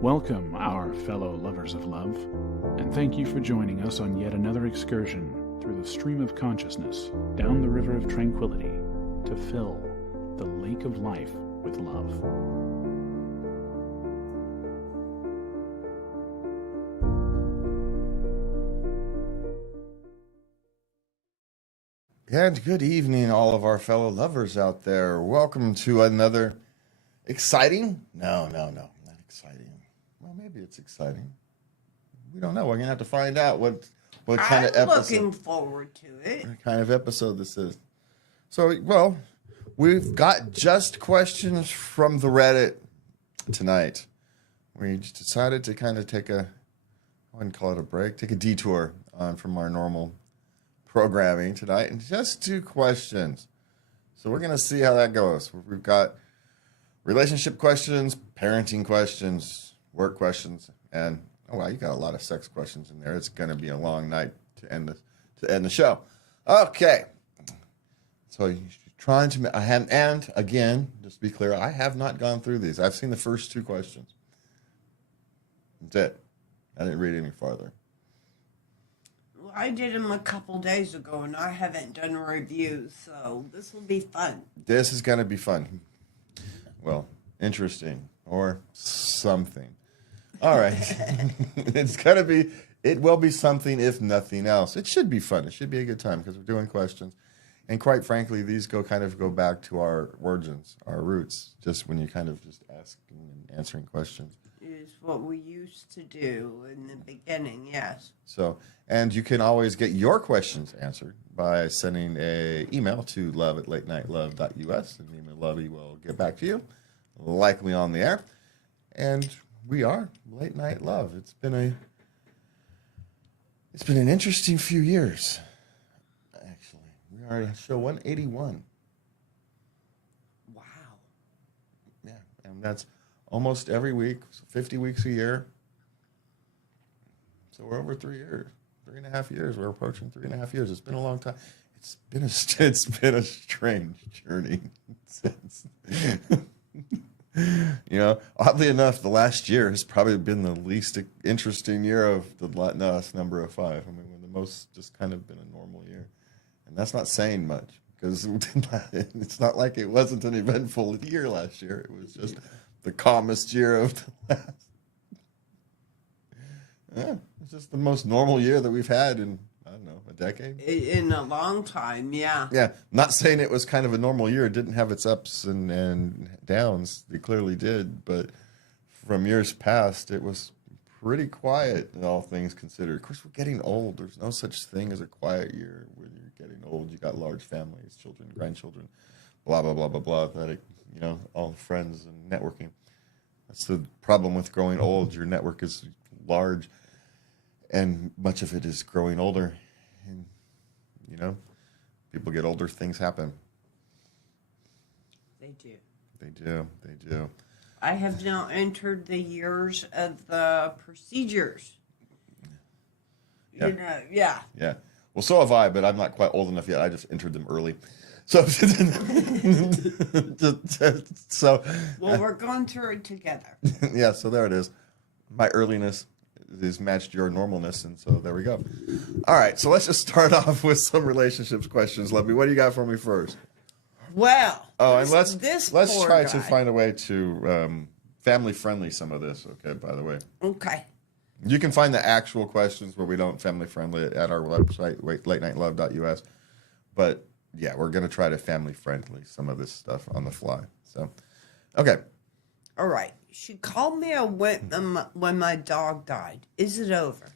Welcome, our fellow lovers of love, and thank you for joining us on yet another excursion through the stream of consciousness, down the river of tranquility, to fill the lake of life with love. And good evening, all of our fellow lovers out there. Welcome to another exciting? No, not exciting. Well, maybe it's exciting. We don't know. We're gonna have to find out what kind of episode. I'm looking forward to it. What kind of episode this is. So, well, we've got just questions from the Reddit tonight. We decided to kind of take I wouldn't call it a break, take a detour from our normal programming tonight and just do questions. So we're going to see how that goes. We've got relationship questions, parenting questions, work questions, and oh wow, you got a lot of sex questions in there. It's going to be a long night to end the show. Okay. So you're trying to and again, just to be clear, I have not gone through these. I've seen the first two questions. That's it. I didn't read any farther. Well, I did them a couple days ago, and I haven't done a review, so this will be fun. This is going to be fun. Well, interesting or something. All right. It will be something if nothing else. It should be fun. It should be a good time because we're doing questions. And quite frankly, these go back to our origins, our roots, just when you kind of just asking and answering questions. Is what we used to do in the beginning, yes. So, and you can always get your questions answered by sending an email to love@latenightLove.us, and email Lovey will get back to you, likely on the air. And we are Late Night Love. It's been an interesting few years. Actually, we are at show 181. Wow. Yeah, and that's almost every week, 50 weeks a year. So we're over 3 years, 3.5 years. We're approaching 3.5 years. It's been a long time. It's been a strange journey since. Oddly enough, the last year has probably been the least interesting year of the last number of 5. I mean, the most just kind of been a normal year. And that's not saying much because it's not like it wasn't an eventful year last year. It was just the calmest year of the last. Yeah, it's just the most normal year that we've had in, I don't know, a decade. In a long time, yeah. Yeah, not saying it was kind of a normal year. It didn't have its ups and downs. It clearly did, but from years past, it was pretty quiet, all things considered. Of course, we're getting old. There's no such thing as a quiet year when you're getting old. You got large families, children, grandchildren, blah, blah, blah, blah, blah, that all the friends and networking. That's the problem with growing old. Your network is large, and much of it is growing older. And, people get older, things happen. They do. They do. I have now entered the years of the procedures. Yeah. Yeah. Yeah. Well, so have I, but I'm not quite old enough yet. I just entered them early. So, well, we're going through it together. Yeah, so there it is. My earliness is matched your normalness, and so there we go. All right, so let's just start off with some relationships questions, Lovey. What do you got for me first? Well, and let's try to find a way to family friendly some of this. Okay, by the way. Okay. You can find the actual questions where we don't family friendly at our website, latenightLove.us. But yeah, we're going to try to family friendly some of this stuff on the fly. So, okay. All right. She called me when my dog died. Is it over?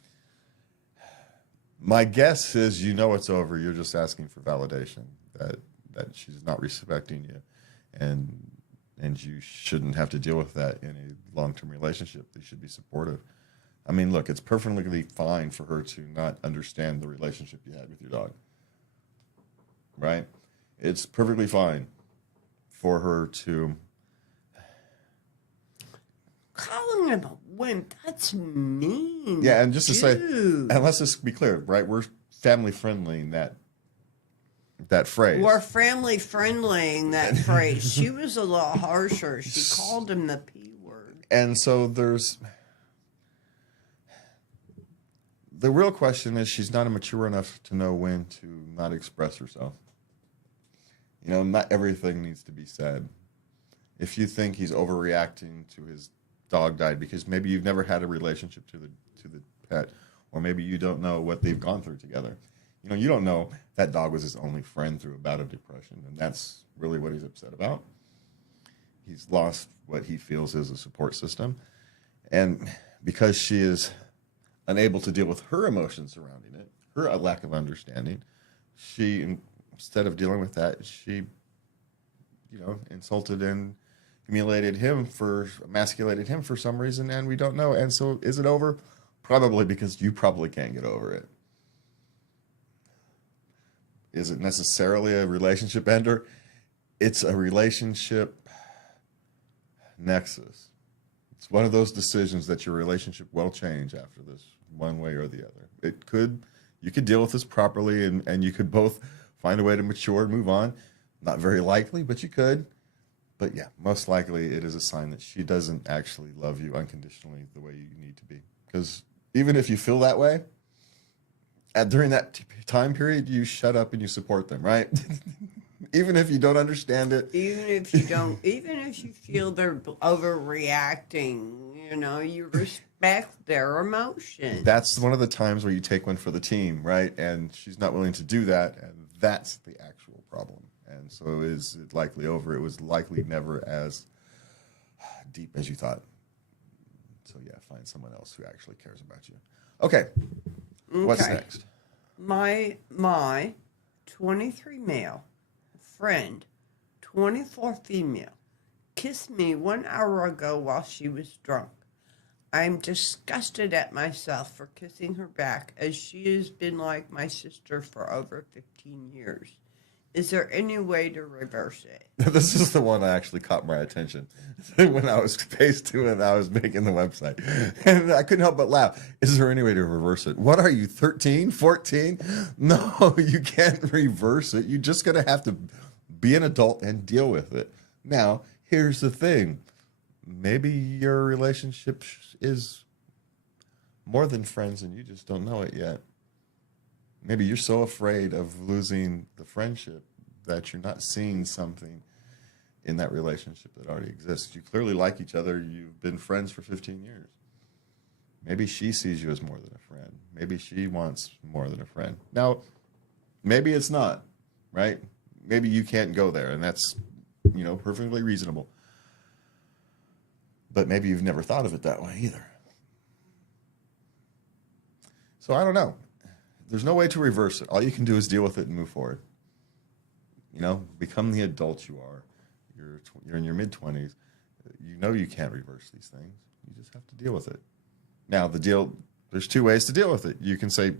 My guess is it's over. You're just asking for validation that she's not respecting you, and you shouldn't have to deal with that in a long-term relationship. They should be supportive. I mean, look, it's perfectly fine for her to not understand the relationship you had with your dog. Right? It's perfectly fine for her to... Calling him a wimp, that's mean. Yeah, and just to say, and let's just be clear, right? We're family friendly in that phrase. We're family friendly in that phrase. She was a little harsher. She called him the P word. And so the real question is, she's not mature enough to know when to not express herself. Not everything needs to be said. If you think he's overreacting to his dog died because maybe you've never had a relationship to the pet, or maybe you don't know what they've gone through together. You don't know that dog was his only friend through a bout of depression, and that's really what he's upset about. He's lost what he feels is a support system. And because she is unable to deal with her emotions surrounding it, her lack of understanding, she, instead of dealing with that, she, insulted and emasculated him for some reason, and we don't know. And so is it over? Probably, because you probably can't get over it. Is it necessarily a relationship ender? It's a relationship nexus. It's one of those decisions that your relationship will change after this, one way or the other. You could deal with this properly, and you could both find a way to mature and move on. Not very likely, but you could. But yeah, most likely it is a sign that she doesn't actually love you unconditionally the way you need to be. Because even if you feel that way, during that time period, you shut up and you support them, right? Even if you don't understand it. Even if you feel they're overreacting, you respect their emotions. That's one of the times where you take one for the team, right? And she's not willing to do that, and that's the actual problem. And so is it likely over? It was likely never as deep as you thought. So yeah, find someone else who actually cares about you. Okay. What's next? My 23 male friend, 24 female, kissed me 1 hour ago while she was drunk. I'm disgusted at myself for kissing her back, as she has been like my sister for over 15 years. Is there any way to reverse it? This is the one that actually caught my attention when I was paced to it. I was making the website, and I couldn't help but laugh. Is there any way to reverse it? What are you, 13, 14? No, you can't reverse it. You're just going to have to be an adult and deal with it. Now, here's the thing. Maybe your relationship is more than friends and you just don't know it yet. Maybe you're so afraid of losing the friendship that you're not seeing something in that relationship that already exists. You clearly like each other. You've been friends for 15 years. Maybe she sees you as more than a friend. Maybe she wants more than a friend. Now, maybe it's not, right? Maybe you can't go there, and that's, perfectly reasonable. But maybe you've never thought of it that way either. So I don't know. There's no way to reverse it. All you can do is deal with it and move forward. Become the adult you are. You're in your mid-20s. You can't reverse these things. You just have to deal with it. Now, there's two ways to deal with it. You can say,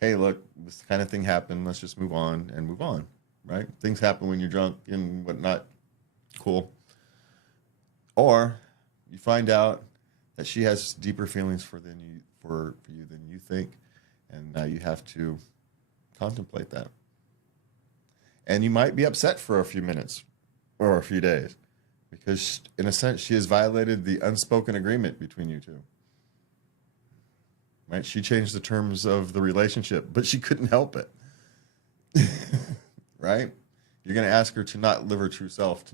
hey, look, this kind of thing happened. Let's just move on and move on, right? Things happen when you're drunk and whatnot. Cool. Or you find out that she has deeper feelings for you than you think. And now you have to contemplate that. And you might be upset for a few minutes or a few days because, in a sense, she has violated the unspoken agreement between you two. Right? She changed the terms of the relationship, but she couldn't help it. Right? You're going to ask her to not live her true self,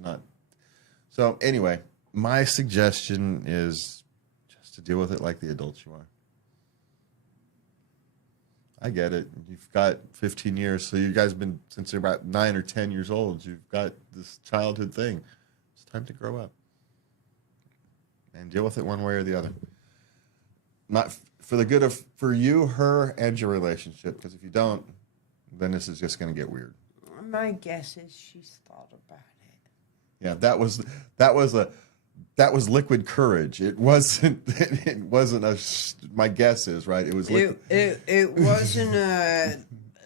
So, anyway, my suggestion is just to deal with it like the adults you are. I get it. You've got 15 years, so you guys have been since you're about 9 or 10 years old. You've got this childhood thing. It's time to grow up and deal with it one way or the other. Not for the good of for you, her, and your relationship. Because if you don't, then this is just going to get weird. My guess is she's thought about it. Yeah, that was liquid courage. It wasn't. It wasn't a. My guess is right. It was. It wasn't a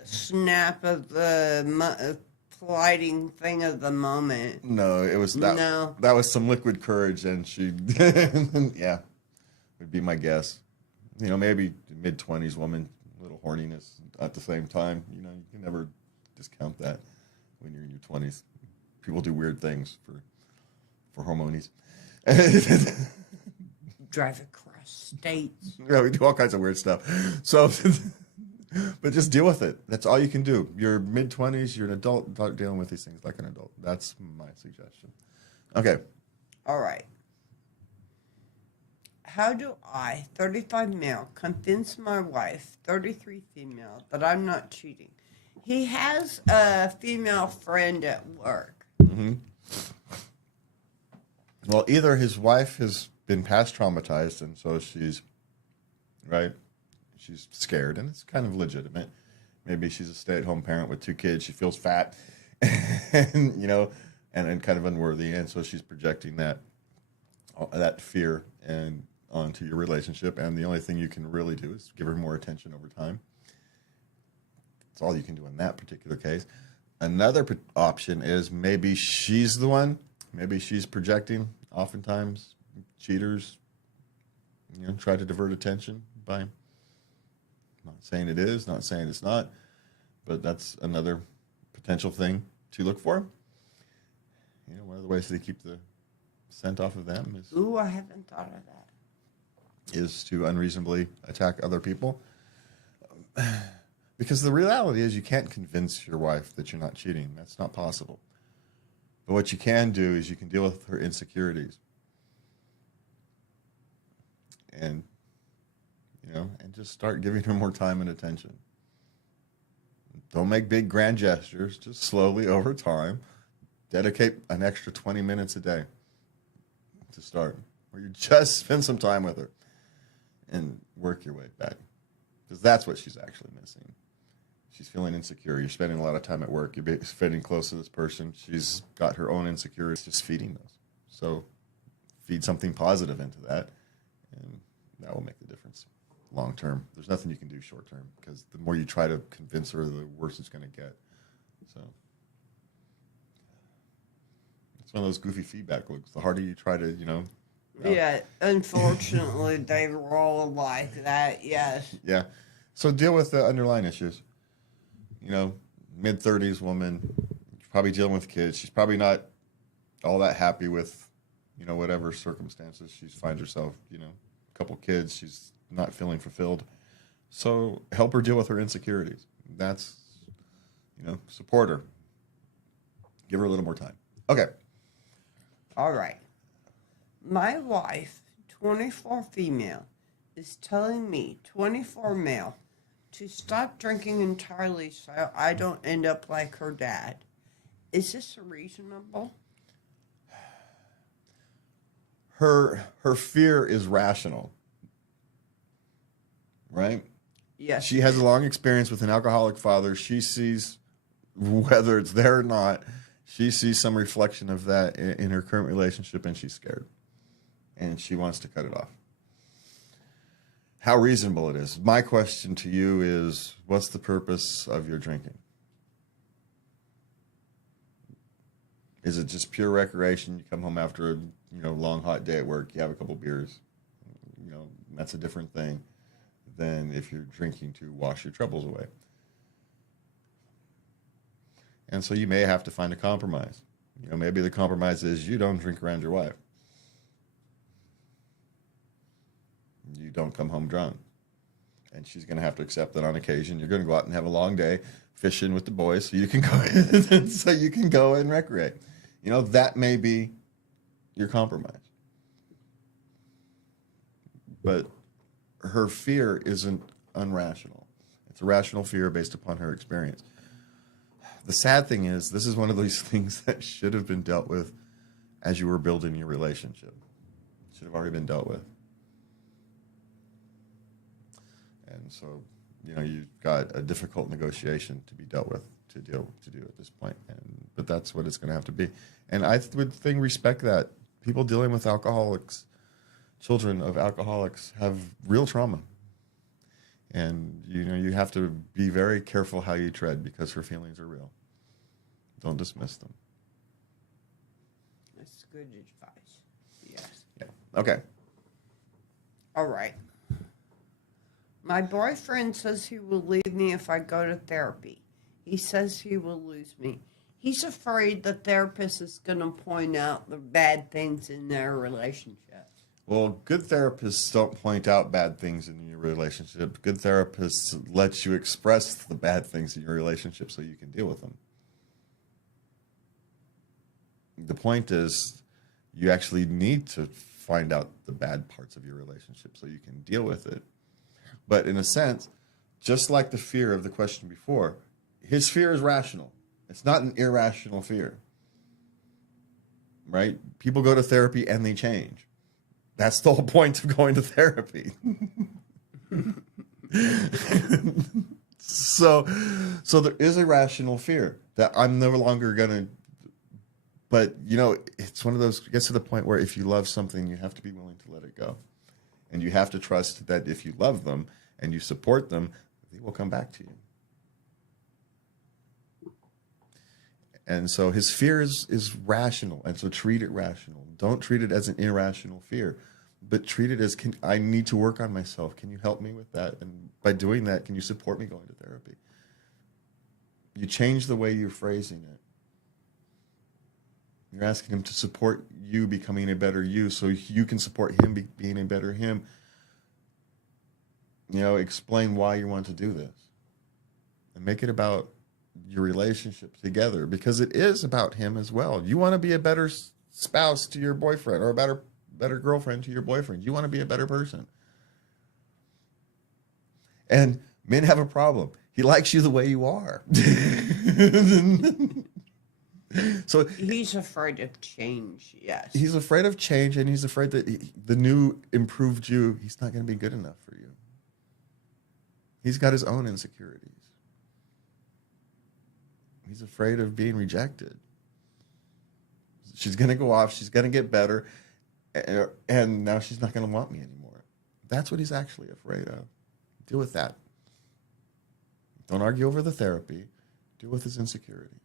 snap of the flighting thing of the moment. No, it was that. No, that was some liquid courage, and she. Yeah, would be my guess. Maybe mid-20s woman, a little horniness at the same time. You can never discount that when you're in your 20s. People do weird things for hormonies. drive across states. Yeah, we do all kinds of weird stuff. So, but just deal with it. That's all you can do. You're mid-20s. You're an adult. Start dealing with these things like an adult. That's my suggestion. Okay. All right. How do I, 35 male, convince my wife, 33 female, that I'm not cheating? He has a female friend at work. Mm-hmm. Well, either his wife has been past traumatized, and so she's scared, and it's kind of legitimate. Maybe she's a stay-at-home parent with 2 kids. She feels fat, and and kind of unworthy, and so she's projecting that fear and onto your relationship. And the only thing you can really do is give her more attention over time. That's all you can do in that particular case. Another option is maybe she's the one. Maybe she's projecting. Oftentimes, cheaters, try to divert attention by not saying it is, not saying it's not, but that's another potential thing to look for. One of the ways they keep the scent off of them is Ooh, I haven't thought of that. Is to unreasonably attack other people. Because the reality is you can't convince your wife that you're not cheating. That's not possible. But what you can do is you can deal with her insecurities. And, and just start giving her more time and attention. Don't make big grand gestures. Just slowly over time, dedicate an extra 20 minutes a day to start. Or you just spend some time with her and work your way back. Because that's what she's actually missing. She's feeling insecure. You're spending a lot of time at work. You're spending close to this person. She's got her own insecurities. Just feeding those. So feed something positive into that, and that will make the difference long term. There's nothing you can do short term, because the more you try to convince her, the worse it's going to get. So it's one of those goofy feedback loops. The harder you try to, Yeah, unfortunately, they roll like that, yes. Yeah. So deal with the underlying issues. Mid-30s woman, probably dealing with kids. She's probably not all that happy with, whatever circumstances she finds herself, a couple kids. She's not feeling fulfilled. So help her deal with her insecurities. That's, support her. Give her a little more time. Okay. All right. My wife, 24 female, is telling me, 24 male, to stop drinking entirely so I don't end up like her dad. Is this reasonable? Her fear is rational, right? Yes. She has a long experience with an alcoholic father. She sees, whether it's there or not, she sees some reflection of that in her current relationship, and she's scared. And she wants to cut it off. How reasonable it is. My question to you is, what's the purpose of your drinking? Is it just pure recreation? You come home after a long, hot day at work, you have a couple beers. That's a different thing than if you're drinking to wash your troubles away. And so you may have to find a compromise. Maybe the compromise is you don't drink around your wife. You don't come home drunk. And she's going to have to accept that on occasion. You're going to go out and have a long day fishing with the boys so you can go and recreate. That may be your compromise. But her fear isn't unrational. It's a rational fear based upon her experience. The sad thing is, this is one of those things that should have been dealt with as you were building your relationship. It should have already been dealt with. And so, you've got a difficult negotiation to be dealt with, to do at this point. But that's what it's going to have to be. And I would think respect that. People dealing with alcoholics, children of alcoholics, have real trauma. And, you have to be very careful how you tread, because her feelings are real. Don't dismiss them. That's good advice. Yes. Yeah. Okay. All right. My boyfriend says he will leave me if I go to therapy. He says he will lose me. He's afraid the therapist is going to point out the bad things in their relationship. Well, good therapists don't point out bad things in your relationship. Good therapists let you express the bad things in your relationship so you can deal with them. The point is, you actually need to find out the bad parts of your relationship so you can deal with it. But in a sense, just like the fear of the question before, his fear is rational. It's not an irrational fear. Right? People go to therapy and they change. That's the whole point of going to therapy. So there is a rational fear that I'm no longer going to. But, you know, it's one of those, it gets to the point where if you love something, you have to be willing to let it go. And you have to trust that if you love them and you support them, they will come back to you. And so his fear is rational. And so treat it rational. Don't treat it as an irrational fear, but treat it as, I need to work on myself. Can you help me with that? And by doing that, can you support me going to therapy? You change the way you're phrasing it. You're asking him to support you becoming a better you so you can support him being a better him. You know, explain why you want to do this. And make it about your relationship together, because it is about him as well. You want to be a better spouse to your boyfriend, or a better girlfriend to your boyfriend. You want to be a better person. And men have a problem. He likes you the way you are. So he's afraid of change. Yes, he's afraid of change, and he's afraid that the new improved you, he's not going to be good enough for you. He's got his own insecurities. He's afraid of being rejected. She's going to go off. She's going to get better, and now she's not going to want me anymore. That's what he's actually afraid of. Deal with that. Don't argue over the therapy. Deal with his insecurity.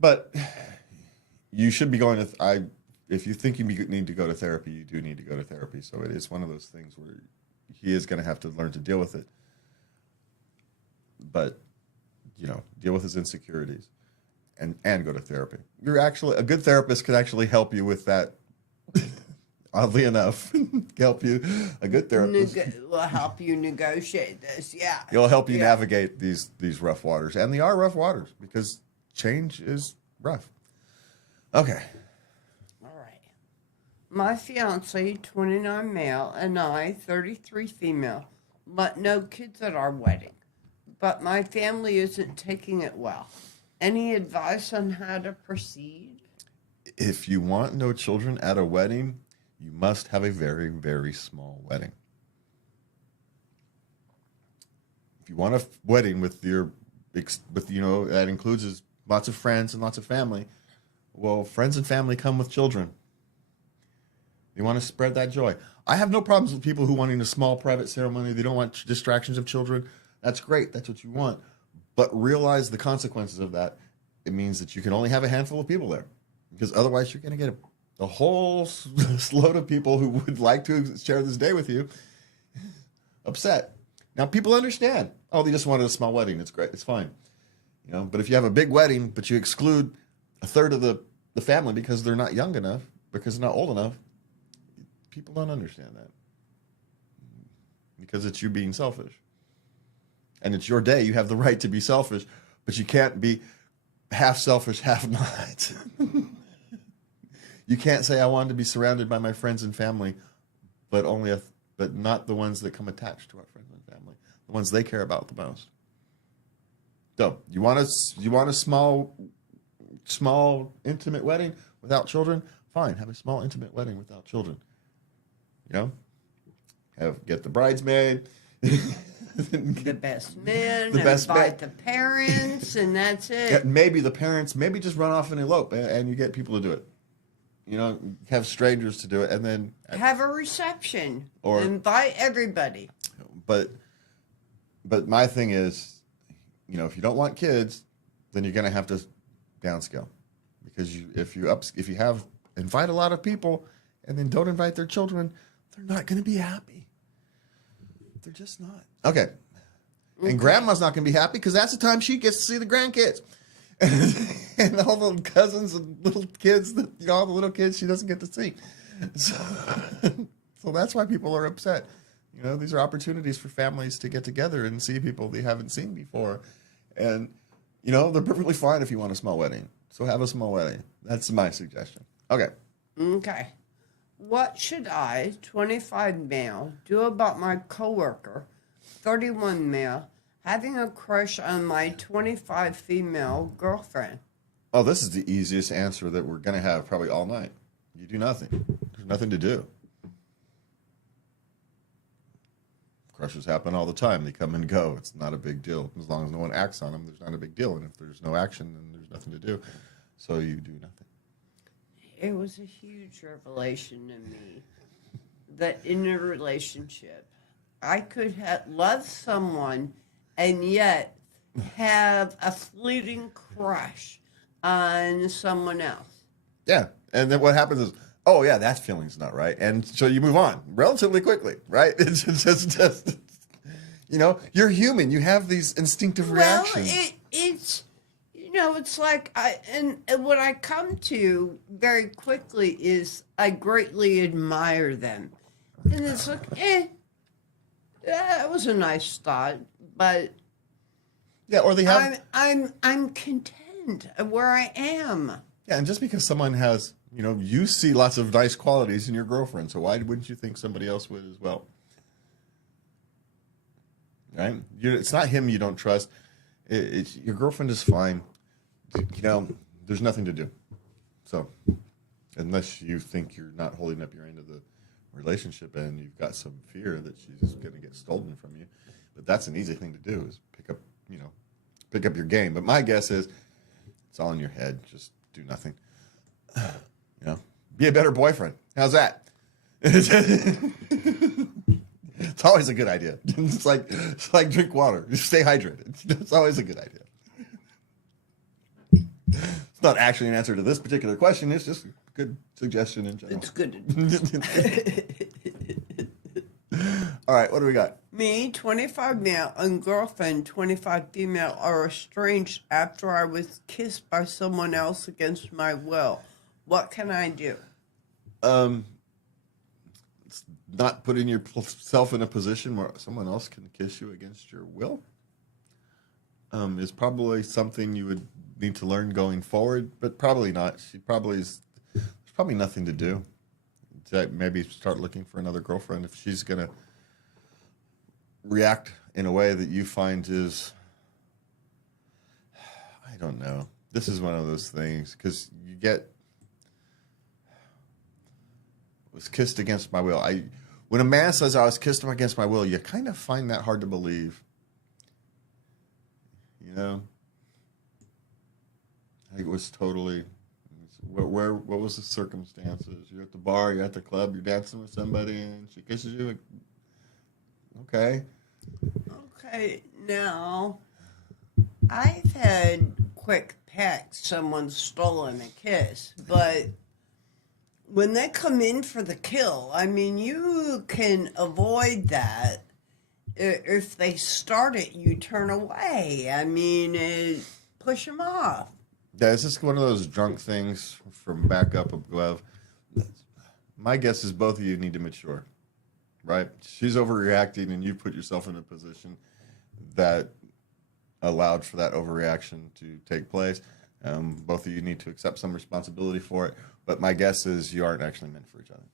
But you should be going to, if you think you need to go to therapy, you do need to go to therapy. So it is one of those things where he is going to have to learn to deal with it. But, you know, deal with his insecurities and go to therapy. A good therapist could actually help you with that. Oddly enough, help you. A good therapist will help you negotiate this. Yeah, he'll help you navigate these rough waters, and they are rough waters because change is rough. Okay. All right. My fiance, 29 male, and I, 33 female, but no kids at our wedding. But my family isn't taking it well. Any advice on how to proceed? If you want no children at a wedding, you must have a very, very small wedding. If you want a wedding with that includes lots of friends and lots of family, well, friends and family come with children. You want to spread that joy. I have no problems with people who wanting a small private ceremony. They don't want distractions of children. That's great. That's what you want. But realize the consequences of that. It means that you can only have a handful of people there, because otherwise you're going to get a whole load of people who would like to share this day with you upset. Now, people understand. Oh, they just wanted a small wedding. It's great. It's fine. You know, but if you have a big wedding, but you exclude a third of the family because they're not young enough, because they're not old enough, people don't understand that. Because it's you being selfish. And it's your day. You have the right to be selfish, but you can't be half selfish, half not. You can't say I wanted to be surrounded by my friends and family, but but not the ones that come attached to our friends and family, the ones they care about the most. So you want a small intimate wedding without children? Fine, have a small intimate wedding without children. You know, get the bridesmaid. The best man, invite the parents, and that's it. Yeah, maybe the parents, maybe just run off and elope, and you get people to do it. You know, have strangers to do it, and then have a reception or invite everybody. But my thing is, you know, if you don't want kids, then you're going to have to downscale, because if you invite a lot of people and then don't invite their children, they're not going to be happy. They're just not. Okay. And grandma's not going to be happy because that's the time she gets to see the grandkids. and all the cousins and little kids that, all the little kids she doesn't get to see. So, so that's why people are upset. These are opportunities for families to get together and see people they haven't seen before. And, they're perfectly fine if you want a small wedding. So have a small wedding. That's my suggestion. Okay. Okay. What should I, 25 male, do about my coworker, 31 male, having a crush on my 25 female girlfriend? Oh, this is the easiest answer that we're going to have probably all night. You do nothing. There's nothing to do. Crushes happen all the time. They come and go. It's not a big deal. As long as no one acts on them, there's not a big deal. And if there's no action, then there's nothing to do. So you do nothing. It was a huge revelation to me that in a relationship, I could love someone and yet have a fleeting crush on someone else. Yeah. And then what happens is, oh, yeah, that feeling's not right. And so you move on relatively quickly, right? It's just you're human. You have these instinctive reactions. It's like and what I come to very quickly is I greatly admire them. And it's like, that was a nice thought, but yeah, or they have I'm content where I am. Yeah, and just because someone has, you see lots of nice qualities in your girlfriend, so why wouldn't you think somebody else would as well? Right? It's not him you don't trust. It's your girlfriend is fine. There's nothing to do. So, unless you think you're not holding up your end of the relationship and you've got some fear that she's going to get stolen from you, but that's an easy thing to do is pick up your game. But my guess is it's all in your head. Just do nothing. Be a better boyfriend. How's that? It's always a good idea. It's like drink water. Just stay hydrated. It's always a good idea. It's not actually an answer to this particular question. It's just a good suggestion in general. It's good. All right, what do we got? Me, 25 male, and girlfriend, 25 female, are estranged after I was kissed by someone else against my will. What can I do? It's not putting yourself in a position where someone else can kiss you against your will. Is probably something you would need to learn going forward, but probably not. There's probably nothing to do. Maybe start looking for another girlfriend if she's going to react in a way that you find is, I don't know. This is one of those things because was kissed against my will. When a man says I was kissed against my will, you kind of find that hard to believe. It was totally. What was the circumstances? You're at the bar, you're at the club, you're dancing with somebody, and she kisses you. Okay. Okay, now, I've had quick pecks, someone's stolen a kiss, but when they come in for the kill, you can avoid that. If they start it, you turn away. Push them off. Yeah, it's just one of those drunk things from back up above. My guess is both of you need to mature, right? She's overreacting, and you put yourself in a position that allowed for that overreaction to take place. Both of you need to accept some responsibility for it, but my guess is you aren't actually meant for each other.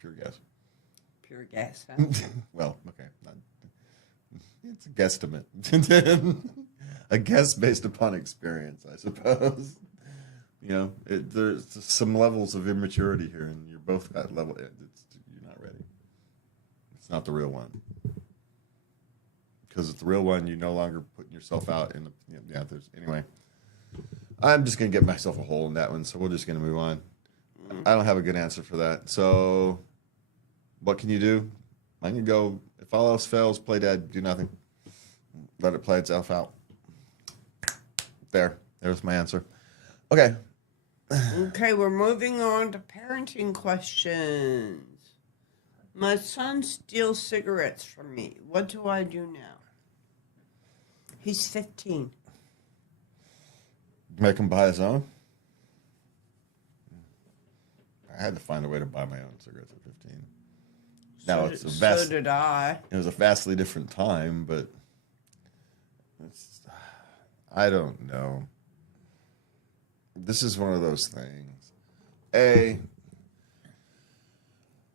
Pure guess. Pure guess, huh? Well, okay. It's a guesstimate. A guess based upon experience, I suppose. There's some levels of immaturity here, and you're both at level. You're not ready. It's not the real one. Because it's the real one, you're no longer putting yourself out in the. Anyway. I'm just gonna get myself a hole in that one, so we're just gonna move on. I don't have a good answer for that. So, what can you do? I can go. If all else fails, play dead. Do nothing. Let it play itself out. There's my answer. Okay. Okay, we're moving on to parenting questions. My son steals cigarettes from me. What do I do now? He's 15. Make him buy his own? I had to find a way to buy my own cigarettes at 15. Now it's a so did I. It was a vastly different time, but I don't know. This is one of those things.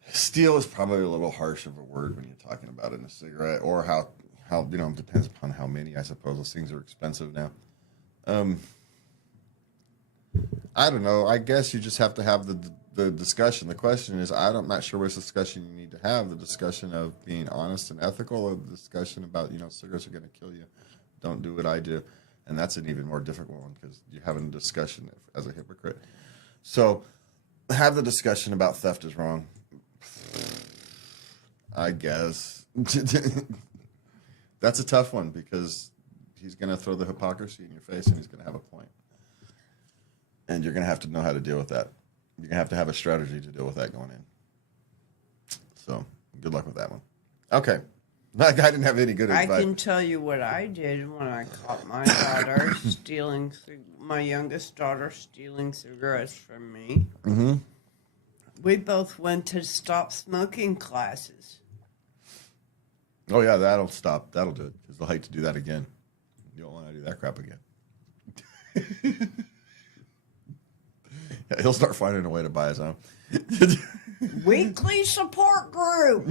Steal is probably a little harsh of a word when you're talking about it in a cigarette, or how it depends upon how many. I suppose those things are expensive now. I don't know. I guess you just have to have the discussion. The question is, I'm not sure which discussion you need to have. The discussion of being honest and ethical, or the discussion about, cigarettes are going to kill you. Don't do what I do. And that's an even more difficult one because you're having a discussion as a hypocrite. So have the discussion about theft is wrong. I guess. That's a tough one because he's going to throw the hypocrisy in your face and he's going to have a point. And you're going to have to know how to deal with that. You're going to have a strategy to deal with that going in. So good luck with that one. Okay. I didn't have any good advice. I can tell you what I did when I caught my daughter my youngest daughter stealing cigarettes from me. Mm-hmm. We both went to stop smoking classes. Oh, yeah, that'll stop. That'll do it because they'll hate to do that again. You don't want to do that crap again. Yeah, he'll start finding a way to buy his own. Weekly support group.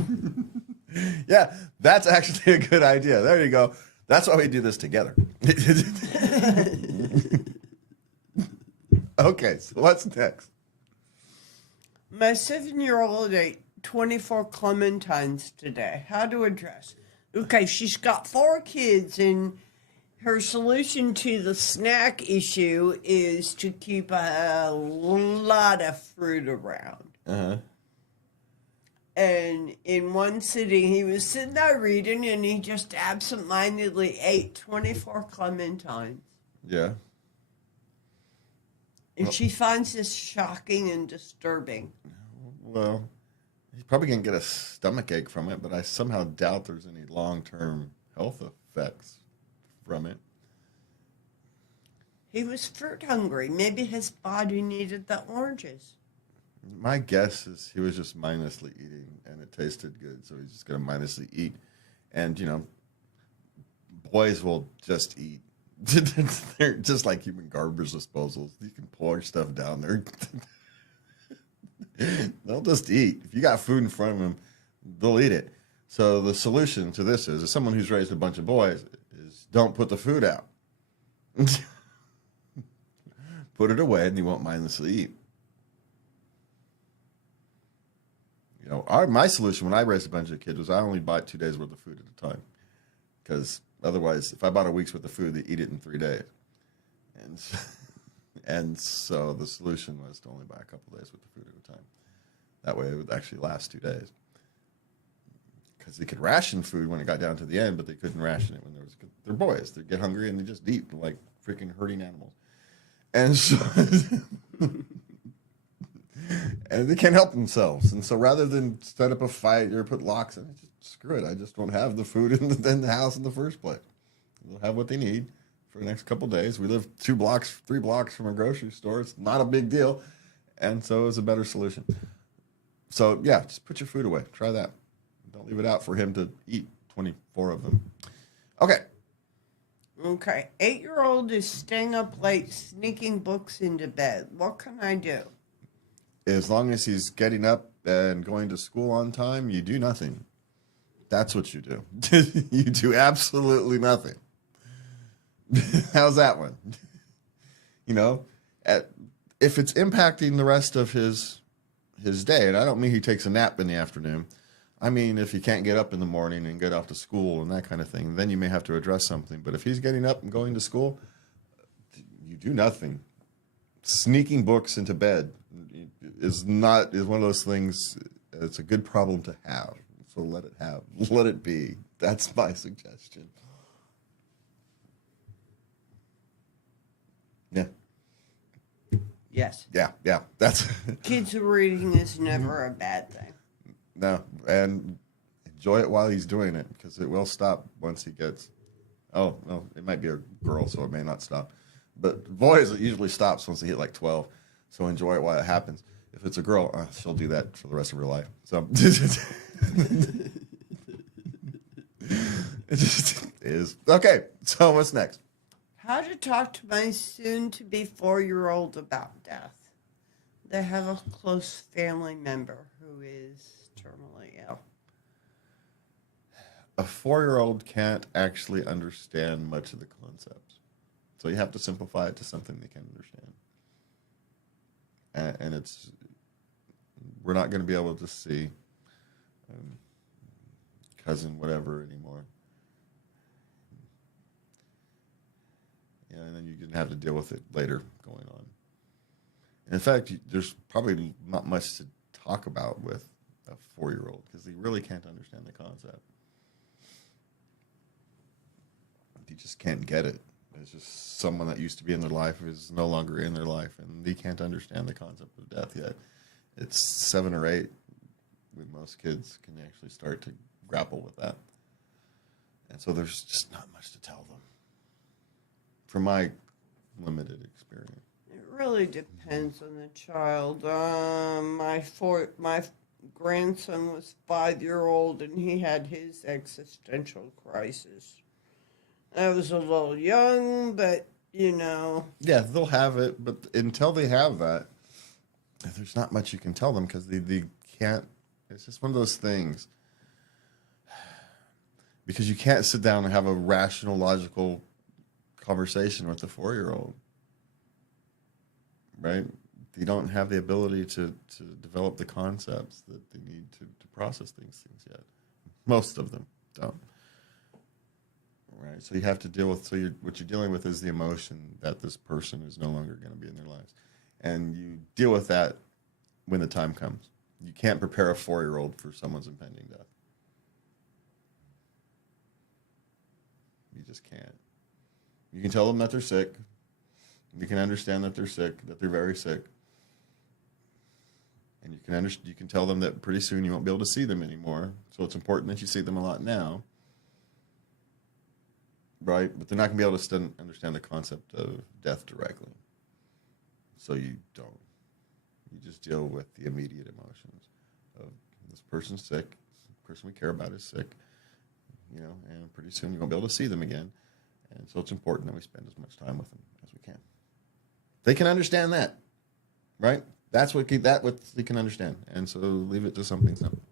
Yeah, that's actually a good idea. There you go. That's why we do this together. Okay, so what's next? My 7-year-old ate 24 clementines today. How to address? Okay, she's got 4 kids, and her solution to the snack issue is to keep a lot of fruit around. Uh-huh. And in one sitting, he was sitting there reading, and he just absentmindedly ate 24 clementines. Yeah. And she finds this shocking and disturbing. Well, he's probably going to get a stomach ache from it, but I somehow doubt there's any long-term health effects from it. He was fruit hungry. Maybe his body needed the oranges. My guess is he was just mindlessly eating, and it tasted good, so he's just going to mindlessly eat. And, boys will just eat. They're just like human garbage disposals. You can pour stuff down there. They'll just eat. If you got food in front of them, they'll eat it. So the solution to this is, as someone who's raised a bunch of boys, is don't put the food out. Put it away, and you won't mindlessly eat. My solution when I raised a bunch of kids was I only bought 2 days worth of food at a time, because otherwise, if I bought a week's worth of food, they eat it in 3 days, and so the solution was to only buy a couple days worth of food at a time. That way, it would actually last 2 days, because they could ration food when it got down to the end, but they couldn't ration it when they're boys. They get hungry and they just eat like freaking herding animals, and so. And they can't help themselves. And so rather than set up a fight or put locks in it, just screw it. I just don't have the food in the house in the first place. They'll have what they need for the next couple of days. We live 3 blocks from a grocery store. It's not a big deal. And so it was a better solution. So, yeah, just put your food away. Try that. Don't leave it out for him to eat 24 of them. Okay. Okay. 8-year-old is staying up late, sneaking books into bed. What can I do? As long as he's getting up and going to school on time, you do nothing. That's what you do. You do absolutely nothing. How's that one? If it's impacting the rest of his day, and I don't mean he takes a nap in the afternoon. I mean, if he can't get up in the morning and get off to school and that kind of thing, then you may have to address something. But if he's getting up and going to school, you do nothing. Sneaking books into bed is one of those things. It's a good problem to have. So let it be. That's my suggestion. Yeah. Yes. Yeah. That's Kids reading is never a bad thing. no, and enjoy it while he's doing it, because it will stop once he gets. Oh no, it might be a girl, so it may not stop. But boys, it usually stops once they hit like 12. So enjoy it while it happens. If it's a girl, she'll do that for the rest of her life. So it just is. Okay, so what's next? How to talk to my soon-to-be 4-year-old about death. They have a close family member who is terminally ill. A 4-year-old can't actually understand much of the concepts. So you have to simplify it to something they can understand. And we're not going to be able to see cousin whatever anymore. Yeah, and then you're going to have to deal with it later going on. And in fact, there's probably not much to talk about with a 4-year-old because they really can't understand the concept. They just can't get it. It's just someone that used to be in their life is no longer in their life, and they can't understand the concept of death yet. It's 7 or 8 when most kids can actually start to grapple with that. And so there's just not much to tell them from my limited experience. It really depends on the child. My grandson was 5-year-old, and he had his existential crisis. I was a little young, but, Yeah, they'll have it, but until they have that, there's not much you can tell them because they can't. It's just one of those things. Because you can't sit down and have a rational, logical conversation with a 4-year-old. Right? They don't have the ability to develop the concepts that they need to process things yet. Most of them don't. Right, so you have to deal with. What you're dealing with is the emotion that this person is no longer going to be in their lives, and you deal with that when the time comes. You can't prepare a 4-year-old for someone's impending death. You just can't. You can tell them that they're sick. You can understand that they're sick, that they're very sick, and you can tell them that pretty soon you won't be able to see them anymore. So it's important that you see them a lot now. Right, but they're not going to be able to understand the concept of death directly. So you don't. You just deal with the immediate emotions of this person's sick, the person we care about is sick, and pretty soon you won't be able to see them again. And so it's important that we spend as much time with them as we can. They can understand that, right? That's what they can understand. And so leave it to something simple.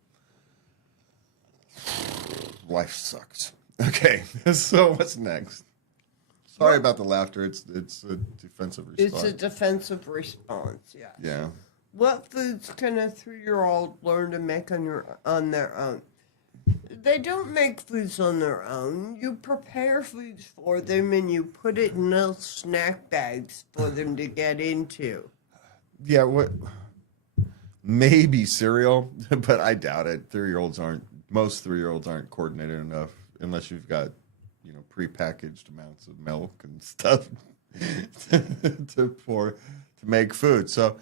Life sucks. Okay, so what's next? Sorry about the laughter. It's a defensive response. It's a defensive response, yeah. Yeah. What foods can a 3-year-old learn to make on their own? They don't make foods on their own. You prepare foods for them and you put it in little snack bags for them to get into. Yeah, maybe cereal, but I doubt it. Most 3-year-olds aren't coordinated enough. Unless you've got, prepackaged amounts of milk and stuff to make food. So,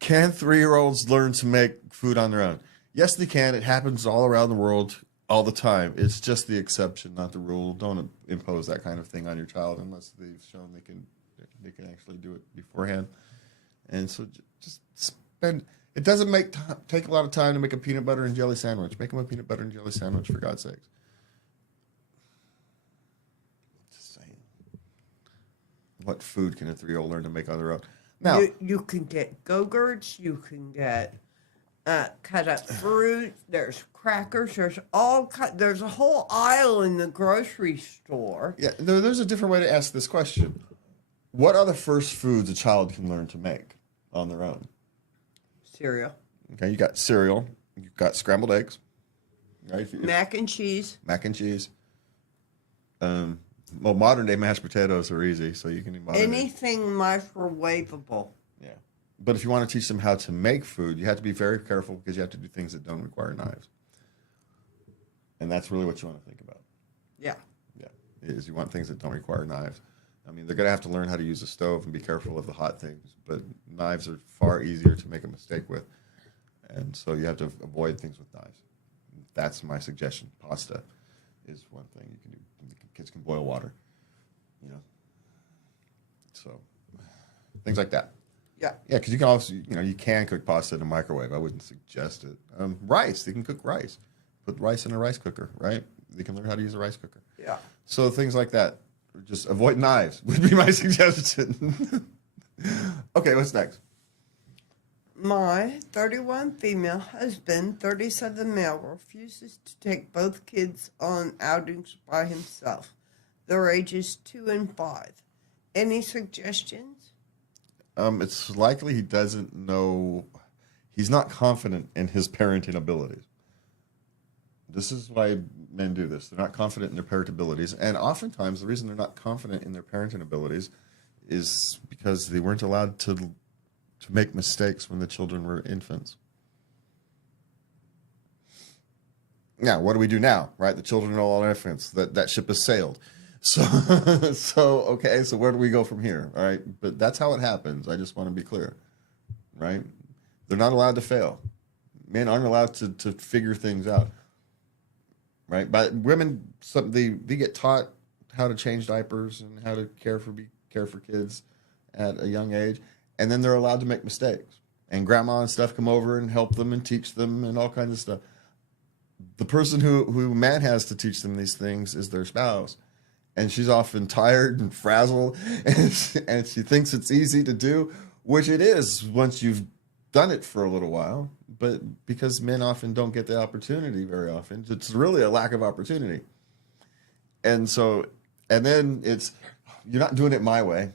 can 3-year-olds learn to make food on their own? Yes, they can. It happens all around the world all the time. It's just the exception, not the rule. Don't impose that kind of thing on your child unless they've shown they can actually do it beforehand. And so, just spend. It doesn't take a lot of time to make a peanut butter and jelly sandwich. Make them a peanut butter and jelly sandwich, for God's sakes. What food can a 3-year-old learn to make on their own? Now, you can get Go-Gurts, you can get cut up fruit, there's crackers, there's a whole aisle in the grocery store. Yeah, there's a different way to ask this question. What are the first foods a child can learn to make on their own? Cereal. Okay, you got cereal, you've got scrambled eggs, right? Mac and cheese. Mac and cheese. Well, modern day mashed potatoes are easy, so you can do anything microwavable. Yeah, but if you want to teach them how to make food, you have to be very careful because you have to do things that don't require knives, and that's really what you want to think about. Yeah. Is you want things that don't require knives. I mean, they're going to have to learn how to use a stove and be careful of the hot things, but knives are far easier to make a mistake with, and so you have to avoid things with knives. That's my suggestion. Pasta is one thing you can do. Kids can boil water, So things like that. Yeah. Yeah, because you can also, you can cook pasta in a microwave. I wouldn't suggest it. Rice, they can cook rice. Put rice in a rice cooker, right? They can learn how to use a rice cooker. Yeah. So things like that. Just avoid knives would be my suggestion. Okay, what's next? My 31 female husband, 37 male, refuses to take both kids on outings by himself. Their ages 2 and 5. Any suggestions? It's likely he doesn't know. He's not confident in his parenting abilities. This is why men do this. They're not confident in their parent abilities. And oftentimes, the reason they're not confident in their parenting abilities is because they weren't allowed to make mistakes when the children were infants. Now, what do we do now, right? The children are all infants. That ship has sailed. So, okay, so where do we go from here, all right? But that's how it happens. I just want to be clear, right? They're not allowed to fail. Men aren't allowed to figure things out, right? But women, they get taught how to change diapers and how to care for kids at a young age, and then they're allowed to make mistakes. And grandma and stuff come over and help them and teach them and all kinds of stuff. The person who man has to teach them these things is their spouse. And she's often tired and frazzled, and she thinks it's easy to do, which it is once you've done it for a little while. But because men often don't get the opportunity very often, it's really a lack of opportunity. And then it's, you're not doing it my way,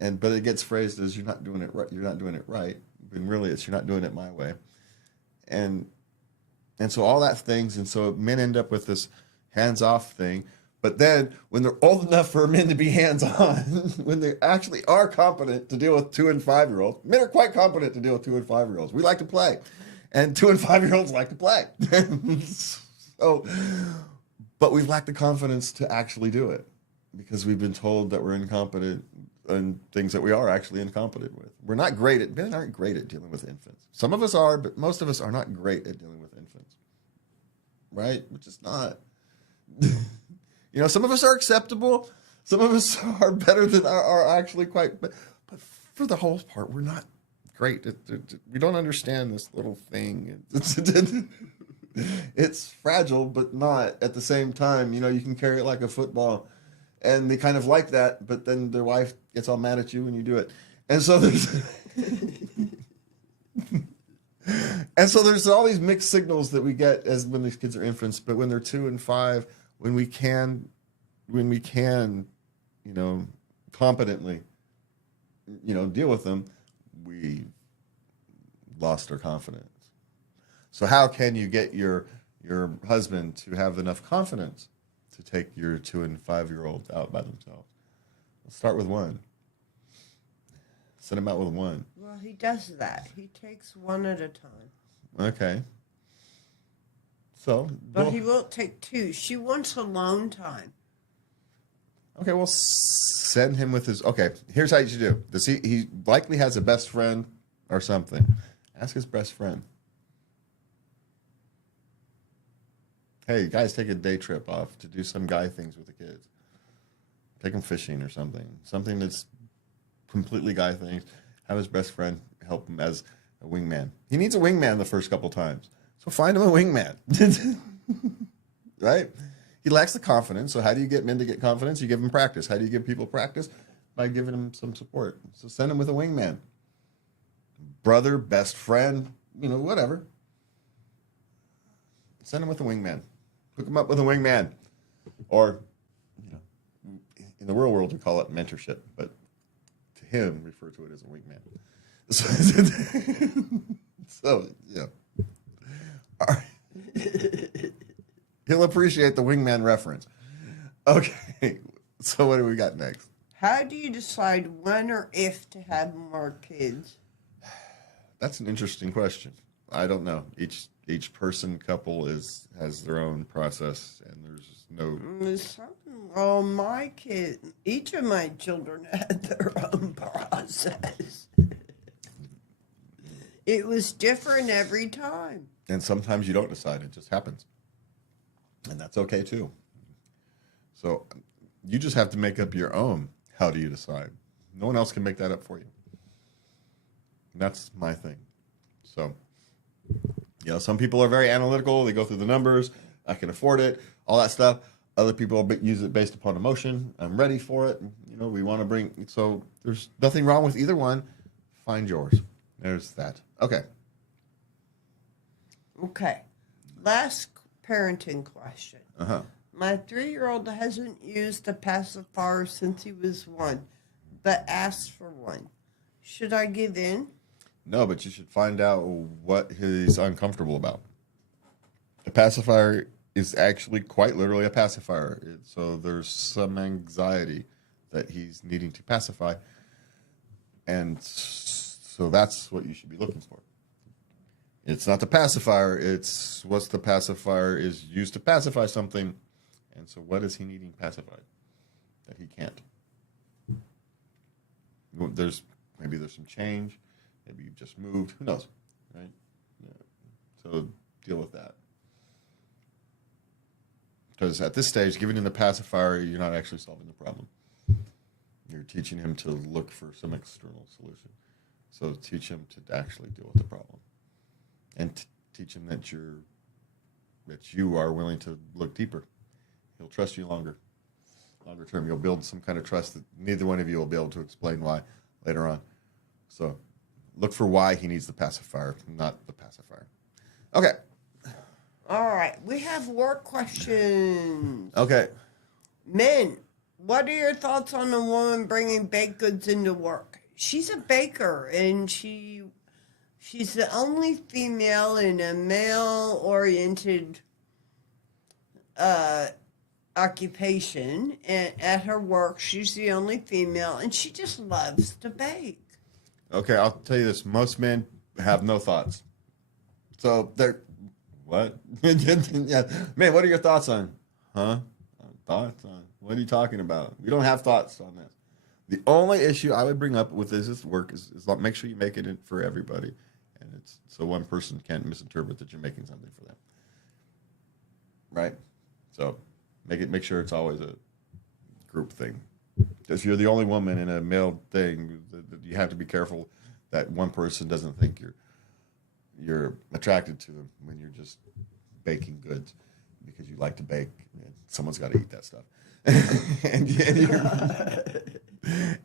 but it gets phrased as you're not doing it right. You're not doing it right, and really it's you're not doing it my way. And so all that things, and so men end up with this hands-off thing. But then, when they're old enough for men to be hands-on, when they actually are competent to deal with 2 and 5-year-olds, men are quite competent to deal with 2 and 5-year-olds. We like to play, and 2 and 5-year-olds like to play. But we lack the confidence to actually do it because we've been told that we're incompetent in things that we are actually incompetent with. Men aren't great at dealing with infants. Some of us are, but most of us are not great at dealing with infants, right? We're just not. Some of us are acceptable. Some of us are better than are actually quite. But for the whole part, we're not great. We don't understand this little thing. It's fragile, but not at the same time. You can carry it like a football, and they kind of like that. But then their wife gets all mad at you when you do it, and so there's all these mixed signals that we get as when these kids are infants. But when they're 2 and 5. When we can, competently, deal with them, we lost our confidence. So how can you get your husband to have enough confidence to take your 2 and 5-year-olds out by themselves? Let's start with one. Send him out with one. Well, he does that. He takes one at a time. Okay. But he won't take 2. She wants alone time. Okay, well, send him with his. Okay, here's how you should do. He likely has a best friend or something. Ask his best friend. Hey, guys, take a day trip off to do some guy things with the kids. Take him fishing or something. Something that's completely guy things. Have his best friend help him as a wingman. He needs a wingman the first couple times. So find him a wingman, right? He lacks the confidence. So how do you get men to get confidence? You give them practice. How do you give people practice? By giving them some support. So send him with a wingman. Brother, best friend, whatever. Send him with a wingman. Hook him up with a wingman. Or, in the real world, we call it mentorship. But to him, refer to it as a wingman. So yeah. All right. He'll appreciate the wingman reference. Okay, so what do we got next? How do you decide when or if to have more kids? That's an interesting question. I don't know. Each couple has their own process, and there's no. Each of my children had their own process. It was different every time. And sometimes you don't decide; it just happens, and that's okay too. So you just have to make up your own. How do you decide? No one else can make that up for you. And that's my thing. So, some people are very analytical. They go through the numbers. I can afford it, all that stuff. Other people use it based upon emotion. I'm ready for it. We want to bring. So there's nothing wrong with either one. Find yours. There's that. Okay. Okay. Last parenting question. Uh-huh. My 3-year-old hasn't used a pacifier since he was 1, but asked for one. Should I give in? No, but you should find out what he's uncomfortable about. A pacifier is actually quite literally a pacifier. So there's some anxiety that he's needing to pacify. And so that's what you should be looking for. It's not the pacifier. It's what's the pacifier is used to pacify something. And so what is he needing pacified that he can't? Maybe there's some change. Maybe you just moved. Who knows, right? Yeah. So deal with that. Because at this stage, giving him the pacifier, you're not actually solving the problem. You're teaching him to look for some external solution. So teach him to actually deal with the problem. And teach him that you are willing to look deeper. He'll trust you longer term. You'll build some kind of trust that neither one of you will be able to explain why later on. So look for why he needs the pacifier, not the pacifier. Okay. All right. We have work questions. Okay. Men, what are your thoughts on a woman bringing baked goods into work? She's a baker, and she's the only female in a male-oriented occupation. And at her work, she's the only female, and she just loves to bake. Okay, I'll tell you this. Most men have no thoughts. So they're, what? Yeah. Man, what are your thoughts on? Huh? Thoughts on? What are you talking about? We don't have thoughts on this. The only issue I would bring up with this work is make sure you make it for everybody. And it's so one person can't misinterpret that you're making something for them. Right? So make sure it's always a group thing. If you're the only woman in a male thing, you have to be careful that one person doesn't think you're attracted to them when you're just baking goods because you like to bake. Someone's got to eat that stuff.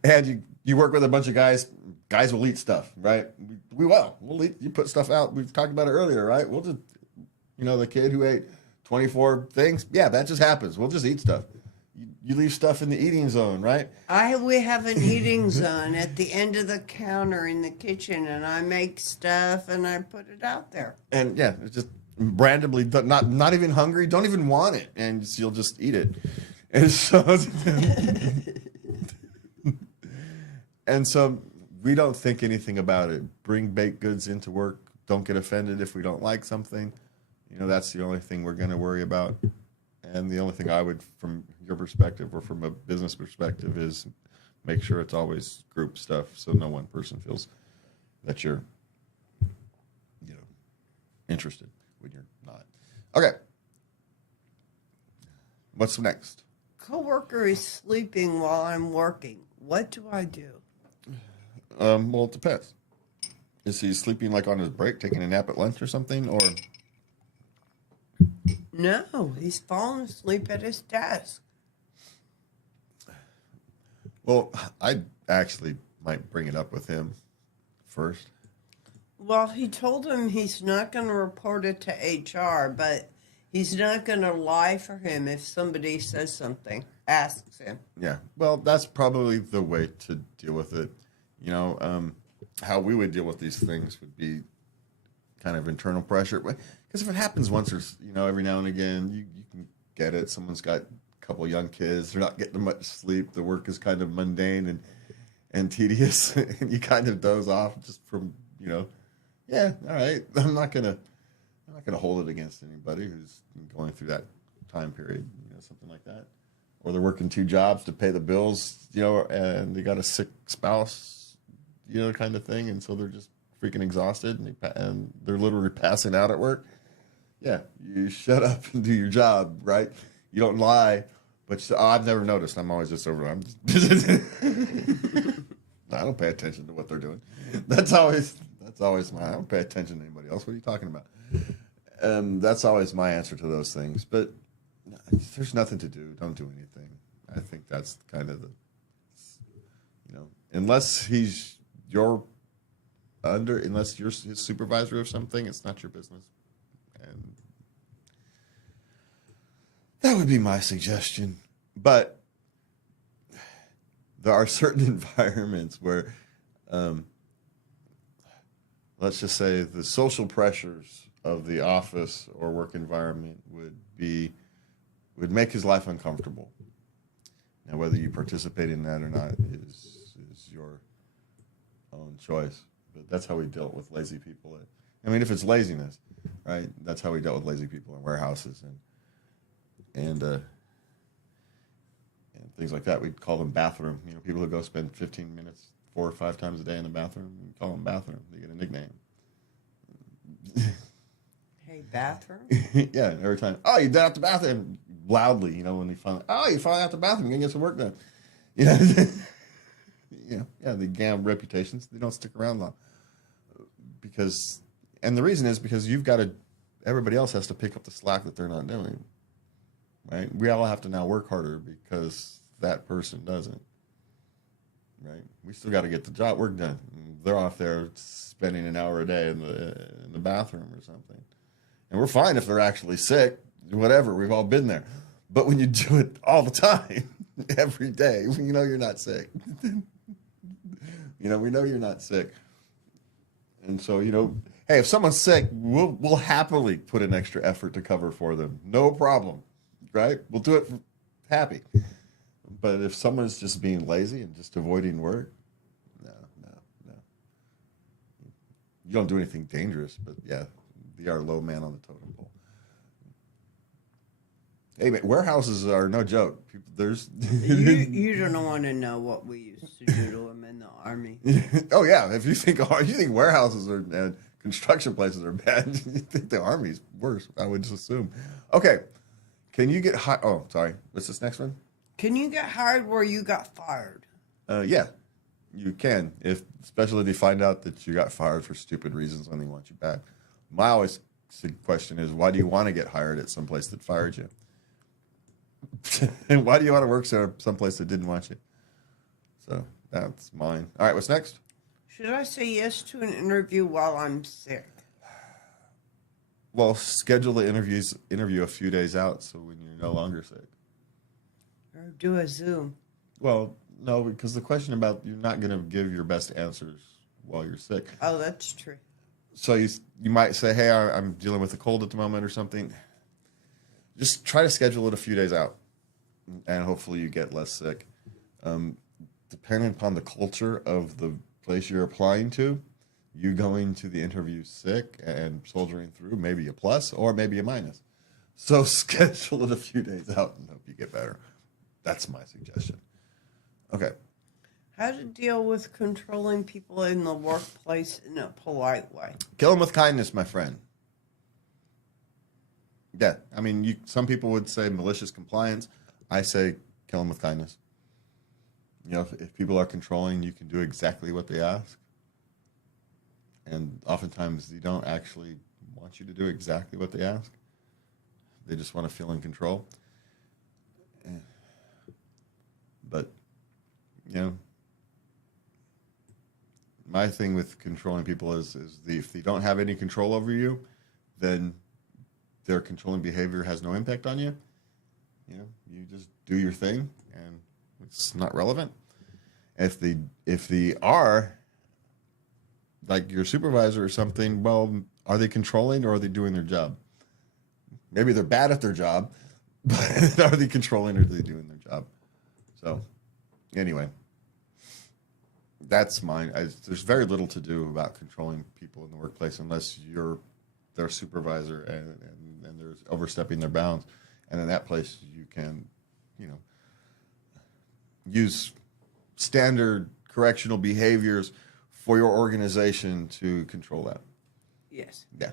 and you work with a bunch of guys. Guys will eat stuff, right? We'll eat. You put stuff out. We've talked about it earlier, right? We'll just, the kid who ate 24 things. Yeah, that just happens. We'll just eat stuff. You leave stuff in the eating zone, right? We have an eating zone at the end of the counter in the kitchen, and I make stuff and I put it out there. And yeah, it's just randomly, not even hungry, don't even want it, and you'll just eat it. And so we don't think anything about it. Bring baked goods into work. Don't get offended if we don't like something. That's the only thing we're going to worry about. And the only thing I would, from your perspective or from a business perspective, is make sure it's always group stuff so no one person feels that you're, interested when you're not. Okay. What's next? Coworker is sleeping while I'm working. What do I do? Well, it depends. Is he sleeping like on his break, taking a nap at lunch or something, or? No, he's fallen asleep at his desk. Well, I actually might bring it up with him first. Well, he told him he's not going to report it to HR, but he's not going to lie for him if somebody says something, asks him. Yeah, well, that's probably the way to deal with it. How we would deal with these things would be kind of internal pressure. Because if it happens once or, every now and again, you can get it. Someone's got a couple young kids. They're not getting much sleep. The work is kind of mundane and tedious. And you kind of doze off just from, yeah, all right. I'm not gonna hold it against anybody who's going through that time period, something like that. Or they're working 2 jobs to pay the bills, and they got a sick spouse, kind of thing. And so they're just freaking exhausted and they're literally passing out at work. Yeah, you shut up and do your job, right? You don't lie, but I've never noticed. I'm always just over. I don't pay attention to what they're doing. That's always my. I don't pay attention to anybody else. What are you talking about? That's always my answer to those things. But there's nothing to do. Don't do anything. I think that's kind of the, unless he's unless you're his supervisor or something, it's not your business. And that would be my suggestion. But there are certain environments where, let's just say the social pressures of the office or work environment would make his life uncomfortable. Now, whether you participate in that or not is your own choice. But that's how we dealt with lazy people. If it's laziness, right? That's how we dealt with lazy people in warehouses and things like that. We'd call them bathroom. People who go spend 15 minutes 4 or 5 times a day in the bathroom, we call them bathroom. They get a nickname. Hey, bathroom? Yeah, every time. Oh, you done out the bathroom loudly, when you finally out the bathroom, you're gonna get some work done. The GAM reputations, they don't stick around long. And the reason is because everybody else has to pick up the slack that they're not doing. Right? We all have to now work harder because that person doesn't. Right? We still got to get the work done. They're off there spending an hour a day in the bathroom or something. And we're fine if they're actually sick, whatever. We've all been there. But when you do it all the time, every day, you're not sick. We know you're not sick. And so, hey, if someone's sick, we'll happily put an extra effort to cover for them. No problem, right? We'll do it happy. But if someone's just being lazy and just avoiding work, no. You don't do anything dangerous, but yeah, you are low man on the totem pole. Hey, man, warehouses are no joke. You don't want to know what we used to do to them in the Army. Oh yeah, if you think warehouses and construction places are bad, you think the Army's worse. I would just assume. Okay, can you get hired? Oh, sorry. What's this next one? Can you get hired where you got fired? Yeah, you can. Especially if they find out that you got fired for stupid reasons when they want you back. My always question is, why do you want to get hired at some place that fired you? And why do you want to work someplace that didn't want you? So that's mine. All right, what's next? Should I say yes to an interview while I'm sick? Well, schedule the interview a few days out so when you're no longer sick. Or do a Zoom? Well, no, because the question about you're not going to give your best answers while you're sick. Oh, that's true. So you might say, hey, I'm dealing with a cold at the moment or something. Just try to schedule it a few days out, and hopefully you get less sick. Depending upon the culture of the place you're applying to, you going to the interview sick and soldiering through, maybe a plus or maybe a minus. So schedule it a few days out and hope you get better. That's my suggestion. Okay. How to deal with controlling people in the workplace in a polite way. Kill them with kindness, my friend. Yeah, some people would say malicious compliance. I say kill them with kindness. If people are controlling, you can do exactly what they ask. And oftentimes they don't actually want you to do exactly what they ask. They just want to feel in control. But, my thing with controlling people is if they don't have any control over you, then their controlling behavior has no impact on you. You just do your thing, and it's not relevant. If they are like your supervisor or something, well, are they controlling or are they doing their job? Maybe they're bad at their job, but are they controlling or are they doing their job? So, anyway, that's mine. There's very little to do about controlling people in the workplace unless you're their supervisor and they're overstepping their bounds. And in that place, you can, use standard correctional behaviors for your organization to control that. Yes. Yeah.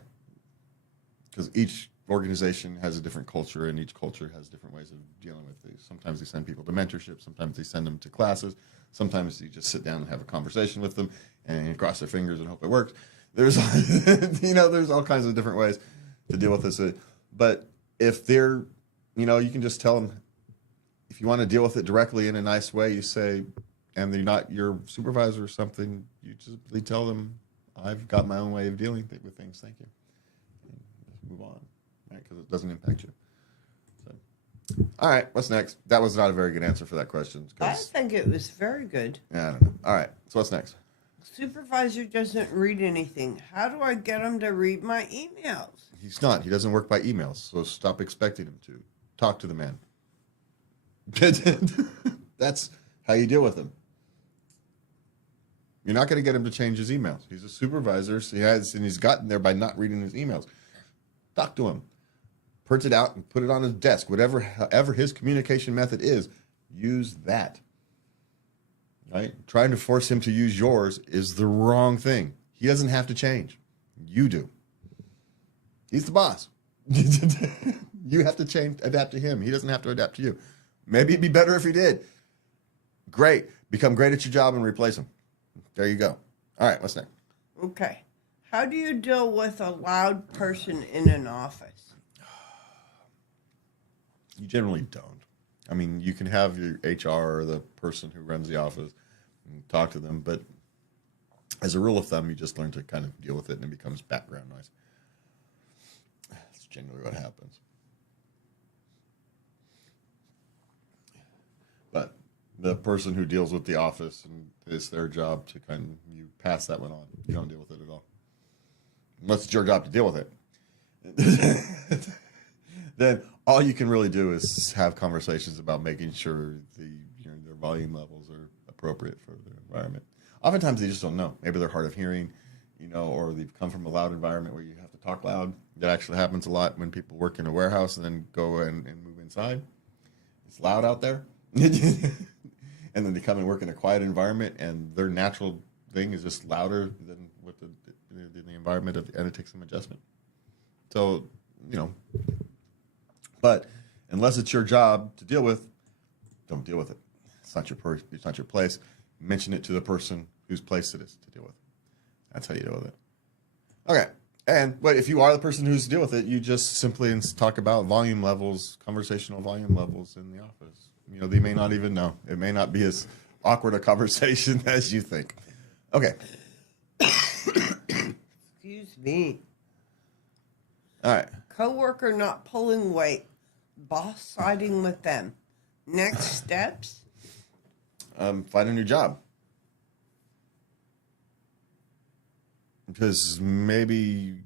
Because each organization has a different culture, and each culture has different ways of dealing with these. Sometimes they send people to mentorship. Sometimes they send them to classes. Sometimes you just sit down and have a conversation with them and cross their fingers and hope it works. There's, there's all kinds of different ways to deal with this. But if they're, you can just tell them, if you want to deal with it directly in a nice way, you say, and they're not your supervisor or something, you simply tell them, I've got my own way of dealing with things. Thank you. And just move on, right? Because it doesn't impact you. So, all right, what's next? That was not a very good answer for that question. I think it was very good. Yeah, I don't know. All right, so what's next? Supervisor doesn't read anything. How do I get him to read my emails? He's not. He doesn't work by emails, so stop expecting him to. Talk to the man. That's how you deal with him. You're not going to get him to change his emails. He's a supervisor, so he's gotten there by not reading his emails. Talk to him. Print it out and put it on his desk. However his communication method is, use that. Right? Trying to force him to use yours is the wrong thing. He doesn't have to change. You do. He's the boss. You have to change, adapt to him. He doesn't have to adapt to you. Maybe it'd be better if he did. Great. Become great at your job and replace him. There you go. All right, what's next? Okay. How do you deal with a loud person in an office? You generally don't. I mean, you can have your HR or the person who runs the office and talk to them, but as a rule of thumb, you just learn to kind of deal with it and it becomes background noise. That's generally what happens. But the person who deals with the office, and it's their job to you pass that one on. You don't deal with it at all. Unless it's your job to deal with it. Then all you can really do is have conversations about making sure their volume levels are appropriate for the environment. Oftentimes they just don't know. Maybe they're hard of hearing, or they've come from a loud environment where you have to talk loud. That actually happens a lot when people work in a warehouse and then go and move inside. It's loud out there. And then they come and work in a quiet environment, and their natural thing is just louder than what the environment and it takes some adjustment. So, but unless it's your job to deal with, don't deal with it. It's not your place. Mention it to the person whose place it is to deal with. That's how you deal with it. Okay. But if you are the person who's to deal with it, you just simply talk about volume levels, conversational volume levels in the office. They may not even know. It may not be as awkward a conversation as you think. Okay. Excuse me. All right. Coworker not pulling weight. Boss siding with them. Next steps? Find a new job. Because maybe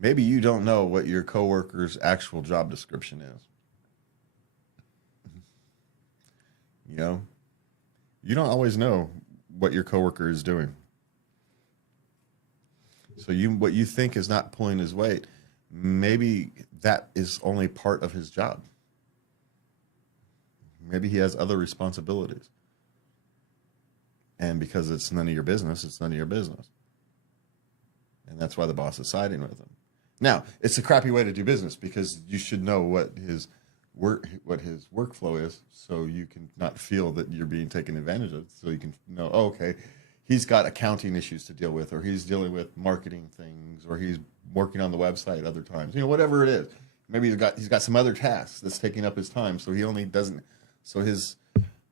you don't know what your coworker's actual job description is. You don't always know what your coworker is doing. So what you think is not pulling his weight, maybe that is only part of his job. Maybe he has other responsibilities. And because it's none of your business, it's none of your business. And that's why the boss is siding with him. Now, it's a crappy way to do business because you should know what his workflow is, so you can not feel that you're being taken advantage of. So you can know, okay, he's got accounting issues to deal with, or he's dealing with marketing things, or he's working on the website other times. Whatever it is. Maybe he's got some other tasks that's taking up his time, so he only doesn't. So his,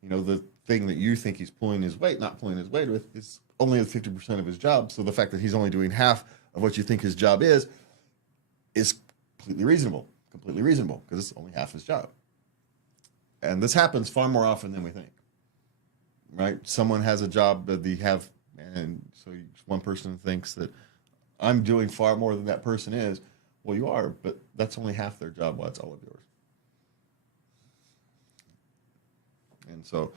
the thing that you think he's not pulling his weight with, is only 50% of his job. So the fact that he's only doing half of what you think his job is completely reasonable, because it's only half his job. And this happens far more often than we think, right? Someone has a job that they have, and so one person thinks that I'm doing far more than that person is. Well, you are, but that's only half their job. Well, it's all of yours. And so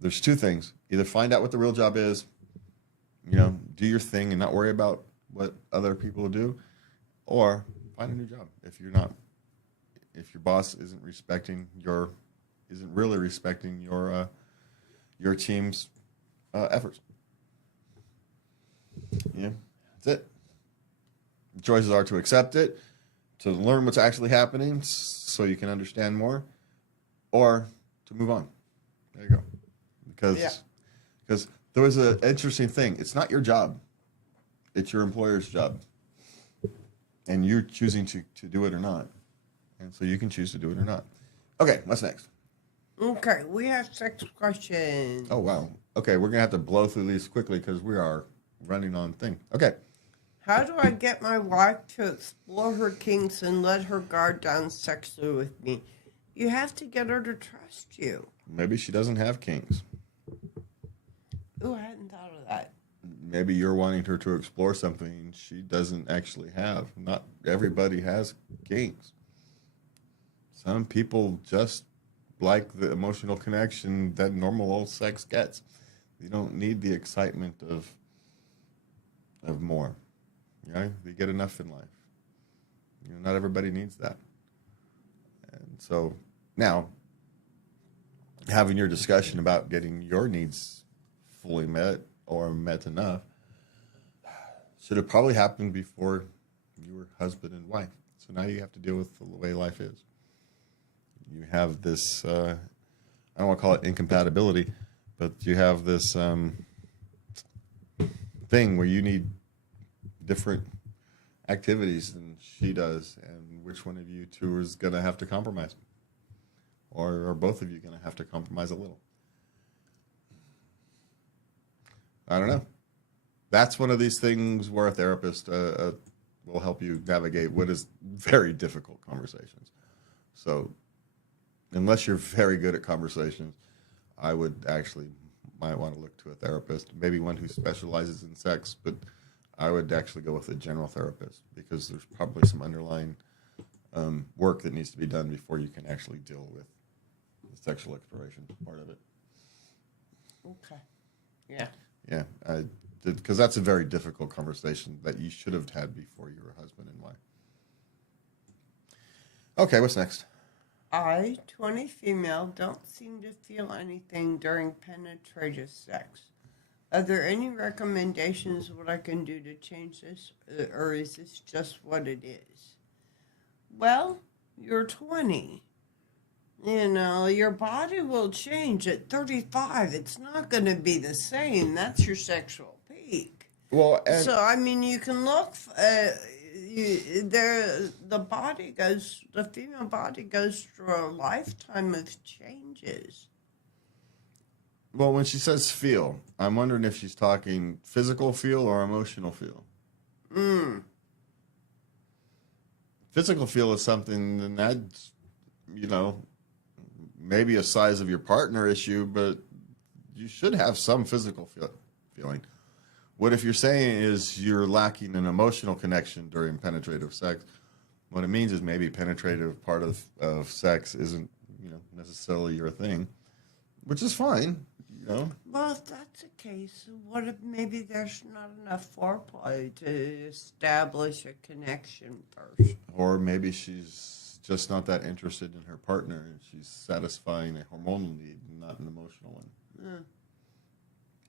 there's two things. Either find out what the real job is, do your thing and not worry about what other people do, or find a new job. If your boss isn't really respecting your team's efforts. That's it. The choices are to accept it, to learn what's actually happening so you can understand more, or to move on. There you go. Because there was an interesting thing. It's not your job. It's your employer's job. And you're choosing to do it or not. And so you can choose to do it or not. Okay, what's next? Okay, we have 6 questions. Oh, wow. Okay, we're going to have to blow through these quickly because we are running on thing. Okay. How do I get my wife to explore her kinks and let her guard down sexually with me? You have to get her to trust you. Maybe she doesn't have kinks. Ooh, I hadn't thought of that. Maybe you're wanting her to explore something she doesn't actually have. Not everybody has kinks. Some people just like the emotional connection that normal old sex gets. You don't need the excitement of more. You know, you get enough in life. You know, not everybody needs that. And so now, having your discussion about getting your needs fully met or met enough should have probably happened before you were husband and wife. So now you have to deal with the way life is. You have this, I don't want to call it incompatibility, but you have this thing where you need different activities than she does, and which one of you two is going to have to compromise? Or are both of you going to have to compromise a little? I don't know. That's one of these things where a therapist will help you navigate what is very difficult conversations. So unless you're very good at conversations, I would actually might want to look to a therapist, maybe one who specializes in sex, but I would actually go with a general therapist because there's probably some underlying work that needs to be done before you can actually deal with the sexual exploration part of it. Okay. Yeah. Yeah, because that's a very difficult conversation that you should have had before you were husband and wife. Okay, what's next? I, 20 female, don't seem to feel anything during penetrative sex. Are there any recommendations what I can do to change this, or is this just what it is? Well, you're 20. You know, your body will change at 35. It's not going to be the same. That's your sexual peak. Well, and So, I mean, you can look, the female body goes through a lifetime of changes. well, when she says feel, I'm wondering if she's talking physical feel or emotional feel. Physical feel is something, and that's, you know, maybe a size of your partner issue, but you should have some physical feeling. What if you're saying is you're lacking an emotional connection during penetrative sex? What it means is maybe penetrative part of sex isn't, you know, necessarily your thing, which is fine, you know. Well, if that's the case, what if maybe there's not enough foreplay to establish a connection first? Or maybe she's just not that interested in her partner and she's satisfying a hormonal need, not an emotional one.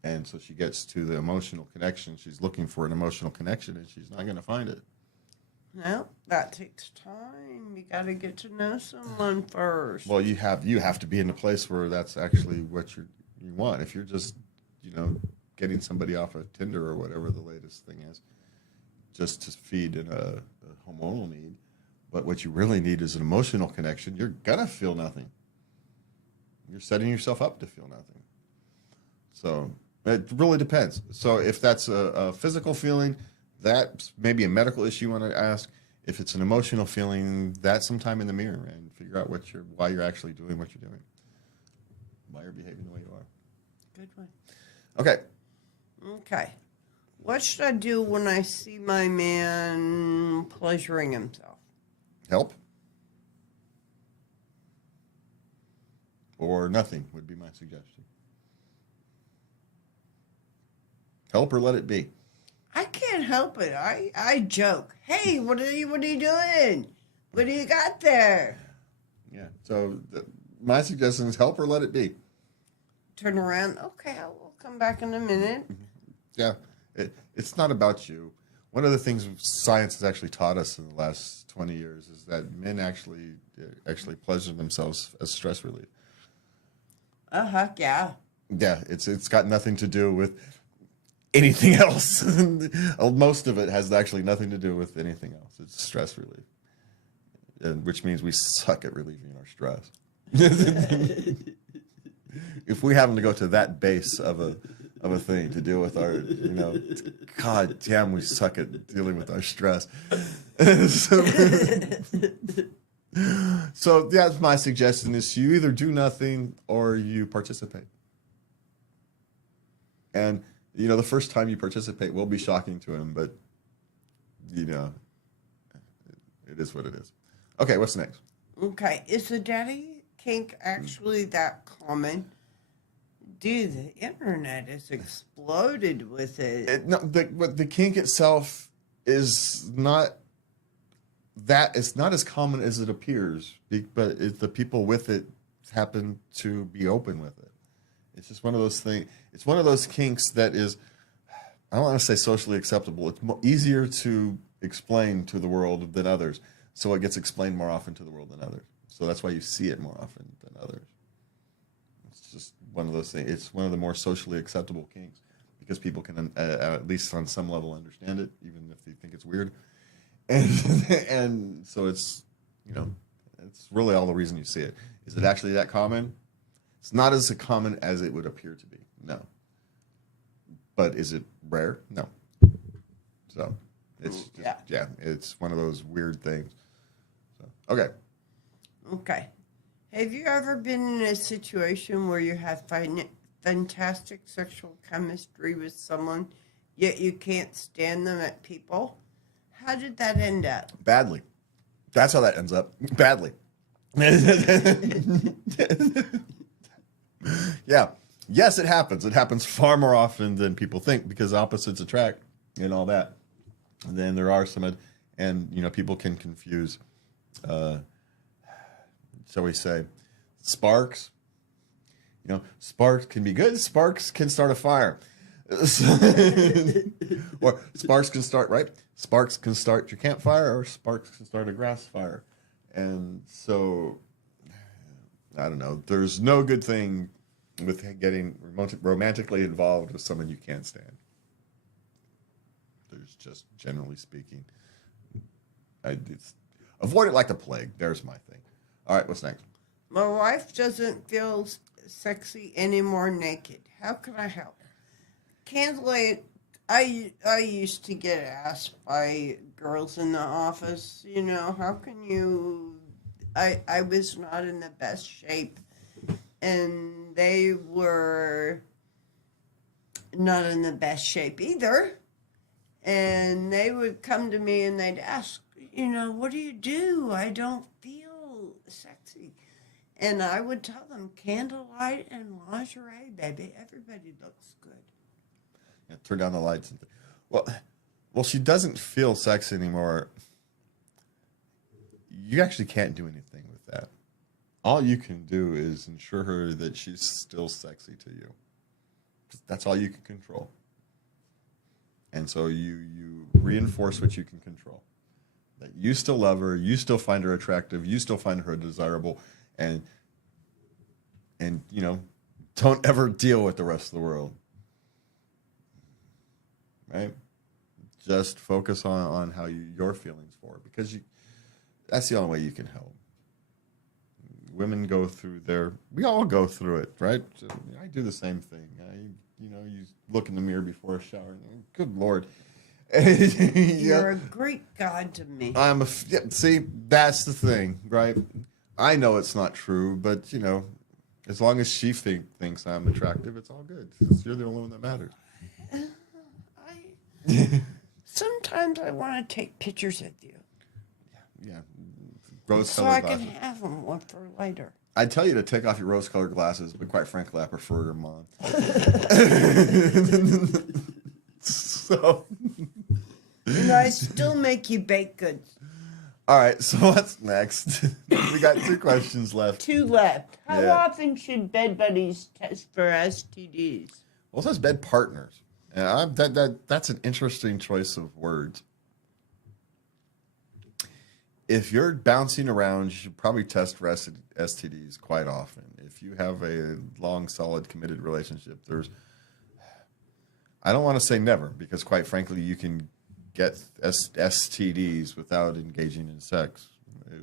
And so she gets to the emotional connection. She's looking for an emotional connection and she's not going to find it. No, that takes time. You got to get to know someone first. Well, you have to be in a place where that's actually what you want. If you're just, you know, getting somebody off of Tinder or whatever the latest thing is, just to feed in a hormonal need, but what you really need is an emotional connection, you're gonna feel nothing. You're setting yourself up to feel nothing. So it really depends. So if that's a physical feeling, that's maybe a medical issue you want to ask. If it's an emotional feeling, that's some time in the mirror and figure out why you're actually doing what you're doing, why you're behaving the way you are. Good one. Okay. Okay. What should I do when I see my man pleasuring himself? Help. Or nothing would be my suggestion. Help or let it be. I can't help it. I joke. Hey, what are you doing? What do you got there? Yeah. So my suggestion is help or let it be. Turn around. Okay, I will come back in a minute. Yeah. It's not about you. one of the things science has actually taught us in the last 20 years is that men actually pleasure themselves as stress relief. Heck yeah. Yeah, it's got nothing to do with anything else. Most of it has actually nothing to do with anything else. It's stress relief, which means we suck at relieving our stress. If we happen to go to that base of a thing to deal with our, God damn, we suck at dealing with our stress. So that's my suggestion: is you either do nothing or you participate. And the first time you participate will be shocking to him, but it is what it is. Okay, what's next? Okay, is the daddy kink actually that common? Dude, the internet has exploded with it. The kink itself is not that. It's not as common as it appears, but the people with it happen to be open with it. It's just one of those things. It's one of those kinks that is, I don't want to say socially acceptable. It's easier to explain to the world than others. So it gets explained more often to the world than others. So that's why you see it more often than others. It's just one of those things. It's one of the more socially acceptable kinks because people can, at least on some level, understand it, even if they think it's weird. And so it's, it's really all the reason you see it. Is it actually that common? It's not as common as it would appear to be. No. But is it rare? No. So it's just, it's one of those weird things. So, okay. Okay. Have you ever been in a situation where you had fantastic sexual chemistry with someone, yet you can't stand them at people? How did that end up? Badly. That's how that ends up. Badly. Yeah. Yes, it happens. It happens far more often than people think because opposites attract and all that. And then there are some, and people can confuse, shall we say, sparks. Sparks can be good. Sparks can start a fire. Or sparks can start, right? Sparks can start your campfire or sparks can start a grass fire. And so, I don't know. There's no good thing with getting romantically involved with someone you can't stand. There's just, generally speaking, avoid it like the plague. There's my thing. All right, what's next? My wife doesn't feel sexy anymore naked. How can I help? Candlelight, I used to get asked by girls in the office, how can you... I was not in the best shape, and they were not in the best shape either. And they would come to me and they'd ask, what do you do? I don't feel sexy. And I would tell them, candlelight and lingerie, baby. Everybody looks good. Yeah, turn down the lights. Well, she doesn't feel sexy anymore. You actually can't do anything with that. All you can do is ensure her that she's still sexy to you. That's all you can control. And so you reinforce what you can control. That you still love her, you still find her attractive, you still find her desirable, and don't ever deal with the rest of the world. Right? Just focus on how your feelings for it, because that's the only way you can help. Women go through we all go through it, right? I do the same thing. You look in the mirror before a shower. Good Lord. You're a great God to me. See, that's the thing, right? I know it's not true, but, as long as she thinks I'm attractive, it's all good. You're the only one that matters. Sometimes I want to take pictures of you. Yeah. So I can have them one for later. I'd tell you to take off your rose-colored glasses, but quite frankly, I prefer them on. So, I still make you baked goods. all right. So what's next? We got 2 questions left. 2 left. How Yeah. often should bed buddies test for STDs? Well, it says bed partners. And that's an interesting choice of words. If you're bouncing around, you should probably test for STDs quite often. If you have a long, solid, committed relationship, I don't want to say never, because quite frankly, you can get STDs without engaging in sex.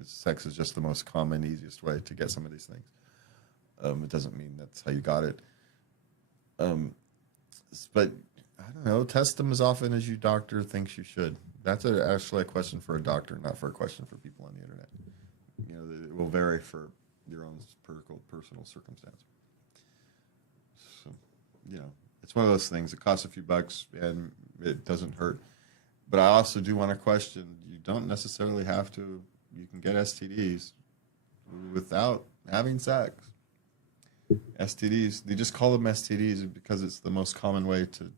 Sex is just the most common, easiest way to get some of these things. It doesn't mean that's how you got it. But I don't know, test them as often as your doctor thinks you should. That's actually a question for a doctor, not for a question for people on the internet. You know, it will vary for your own personal circumstance. So, you know, it's one of those things. It costs a few bucks and it doesn't hurt. But I also do want to question, you don't necessarily have to, you can get STDs without having sex. STDs, they just call them STDs because it's the most common way to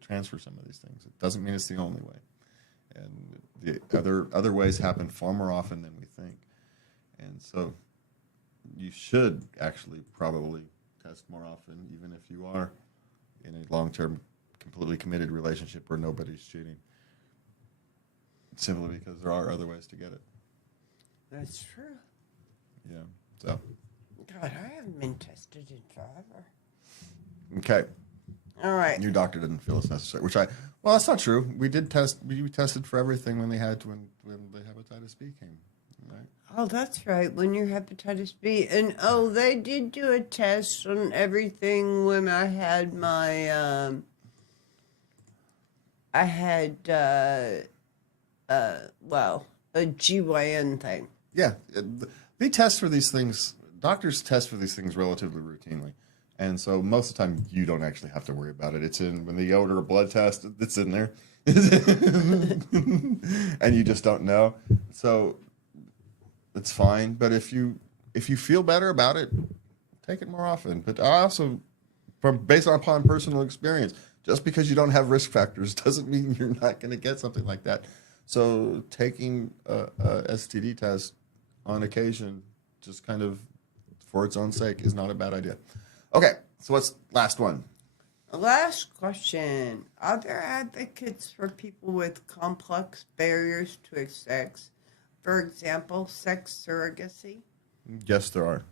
transfer some of these things. It doesn't mean it's the only way. And the other ways happen far more often than we think. And so you should actually probably test more often, even if you are in a long-term, completely committed relationship where nobody's cheating. Simply because there are other ways to get it. That's true. Yeah. So. God, I haven't been tested in forever. Okay. All right. Your doctor didn't feel it's necessary, well, that's not true. We did test. We tested for everything when the hepatitis B came, right? Oh, that's right. When your hepatitis B, and they did do a test on everything when I had my, a GYN thing. Yeah, they test for these things. Doctors test for these things relatively routinely. And so most of the time, you don't actually have to worry about it. It's when they order a blood test, it's in there. And you just don't know. So it's fine. But if you feel better about it, take it more often. But I also, based upon personal experience, just because you don't have risk factors doesn't mean you're not going to get something like that. So taking a STD test on occasion, just kind of for its own sake, is not a bad idea. Okay, so what's last one? Last question. Are there advocates for people with complex barriers to sex? For example, sex surrogacy? Yes, there are.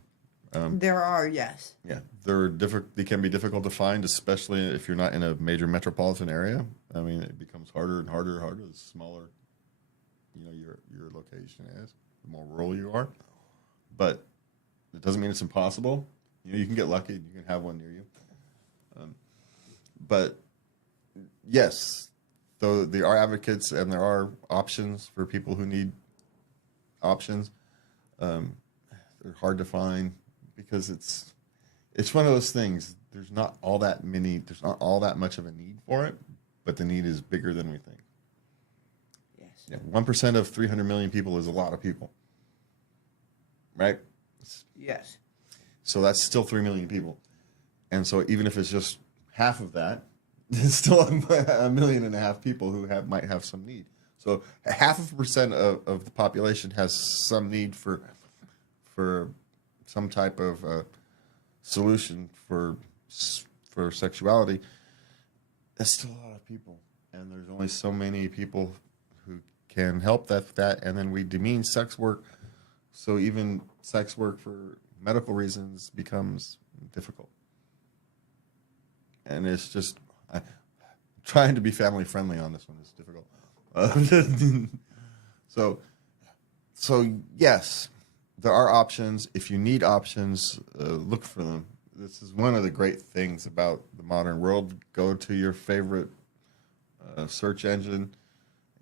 There are, yes. Yeah, they can be difficult to find, especially if you're not in a major metropolitan area. I mean, it becomes harder and harder and harder the smaller, your location is, the more rural you are. But it doesn't mean it's impossible. You can get lucky. You can have one near you. But yes, though there are advocates and there are options for people who need options. They're hard to find because it's one of those things. There's not all that much of a need for it, but the need is bigger than we think. Yes. Yeah, 1% of 300 million people is a lot of people, right? Yes. So that's still 3 million people. And so even if it's just half of that, it's still 1.5 million people who might have some need. So 0.5% of the population has some need for some type of solution for sexuality. That's still a lot of people. And there's only so many people who can help that. And then we demean sex work. So even sex work for medical reasons becomes difficult. And it's just trying to be family friendly on this one is difficult. So yes, there are options. If you need options, look for them. This is one of the great things about the modern world. Go to your favorite search engine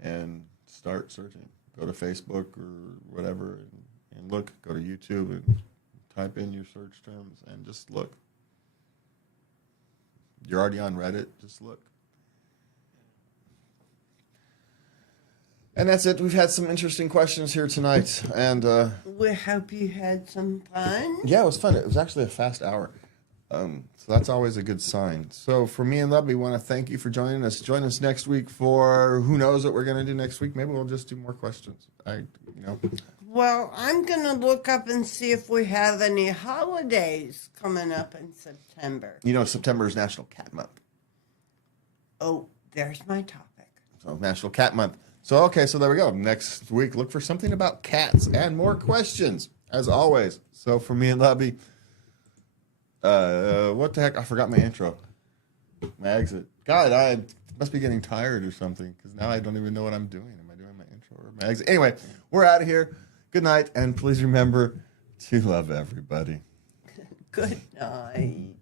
and start searching. Go to Facebook or whatever and look. Go to YouTube and type in your search terms and just look. You're already on Reddit, just look. And that's it. We've had some interesting questions here tonight. And we hope you had some fun. yeah, it was fun. It was actually a fast hour. So that's always a good sign. So for me and Lub, we want to thank you for joining us. Join us next week for who knows what we're going to do next week. Maybe we'll just do more questions. Well, I'm going to look up and see if we have any holidays coming up in September. September is National Cat Month. Oh, there's my topic. So National Cat Month. So, okay, so there we go. Next week, look for something about cats and more questions, as always. So for me and Lubby, what the heck? I forgot my intro. My exit. God, I must be getting tired or something, because now I don't even know what I'm doing. Am I doing my intro or my exit? Anyway, we're out of here. Good night, and please remember to love everybody. Good night.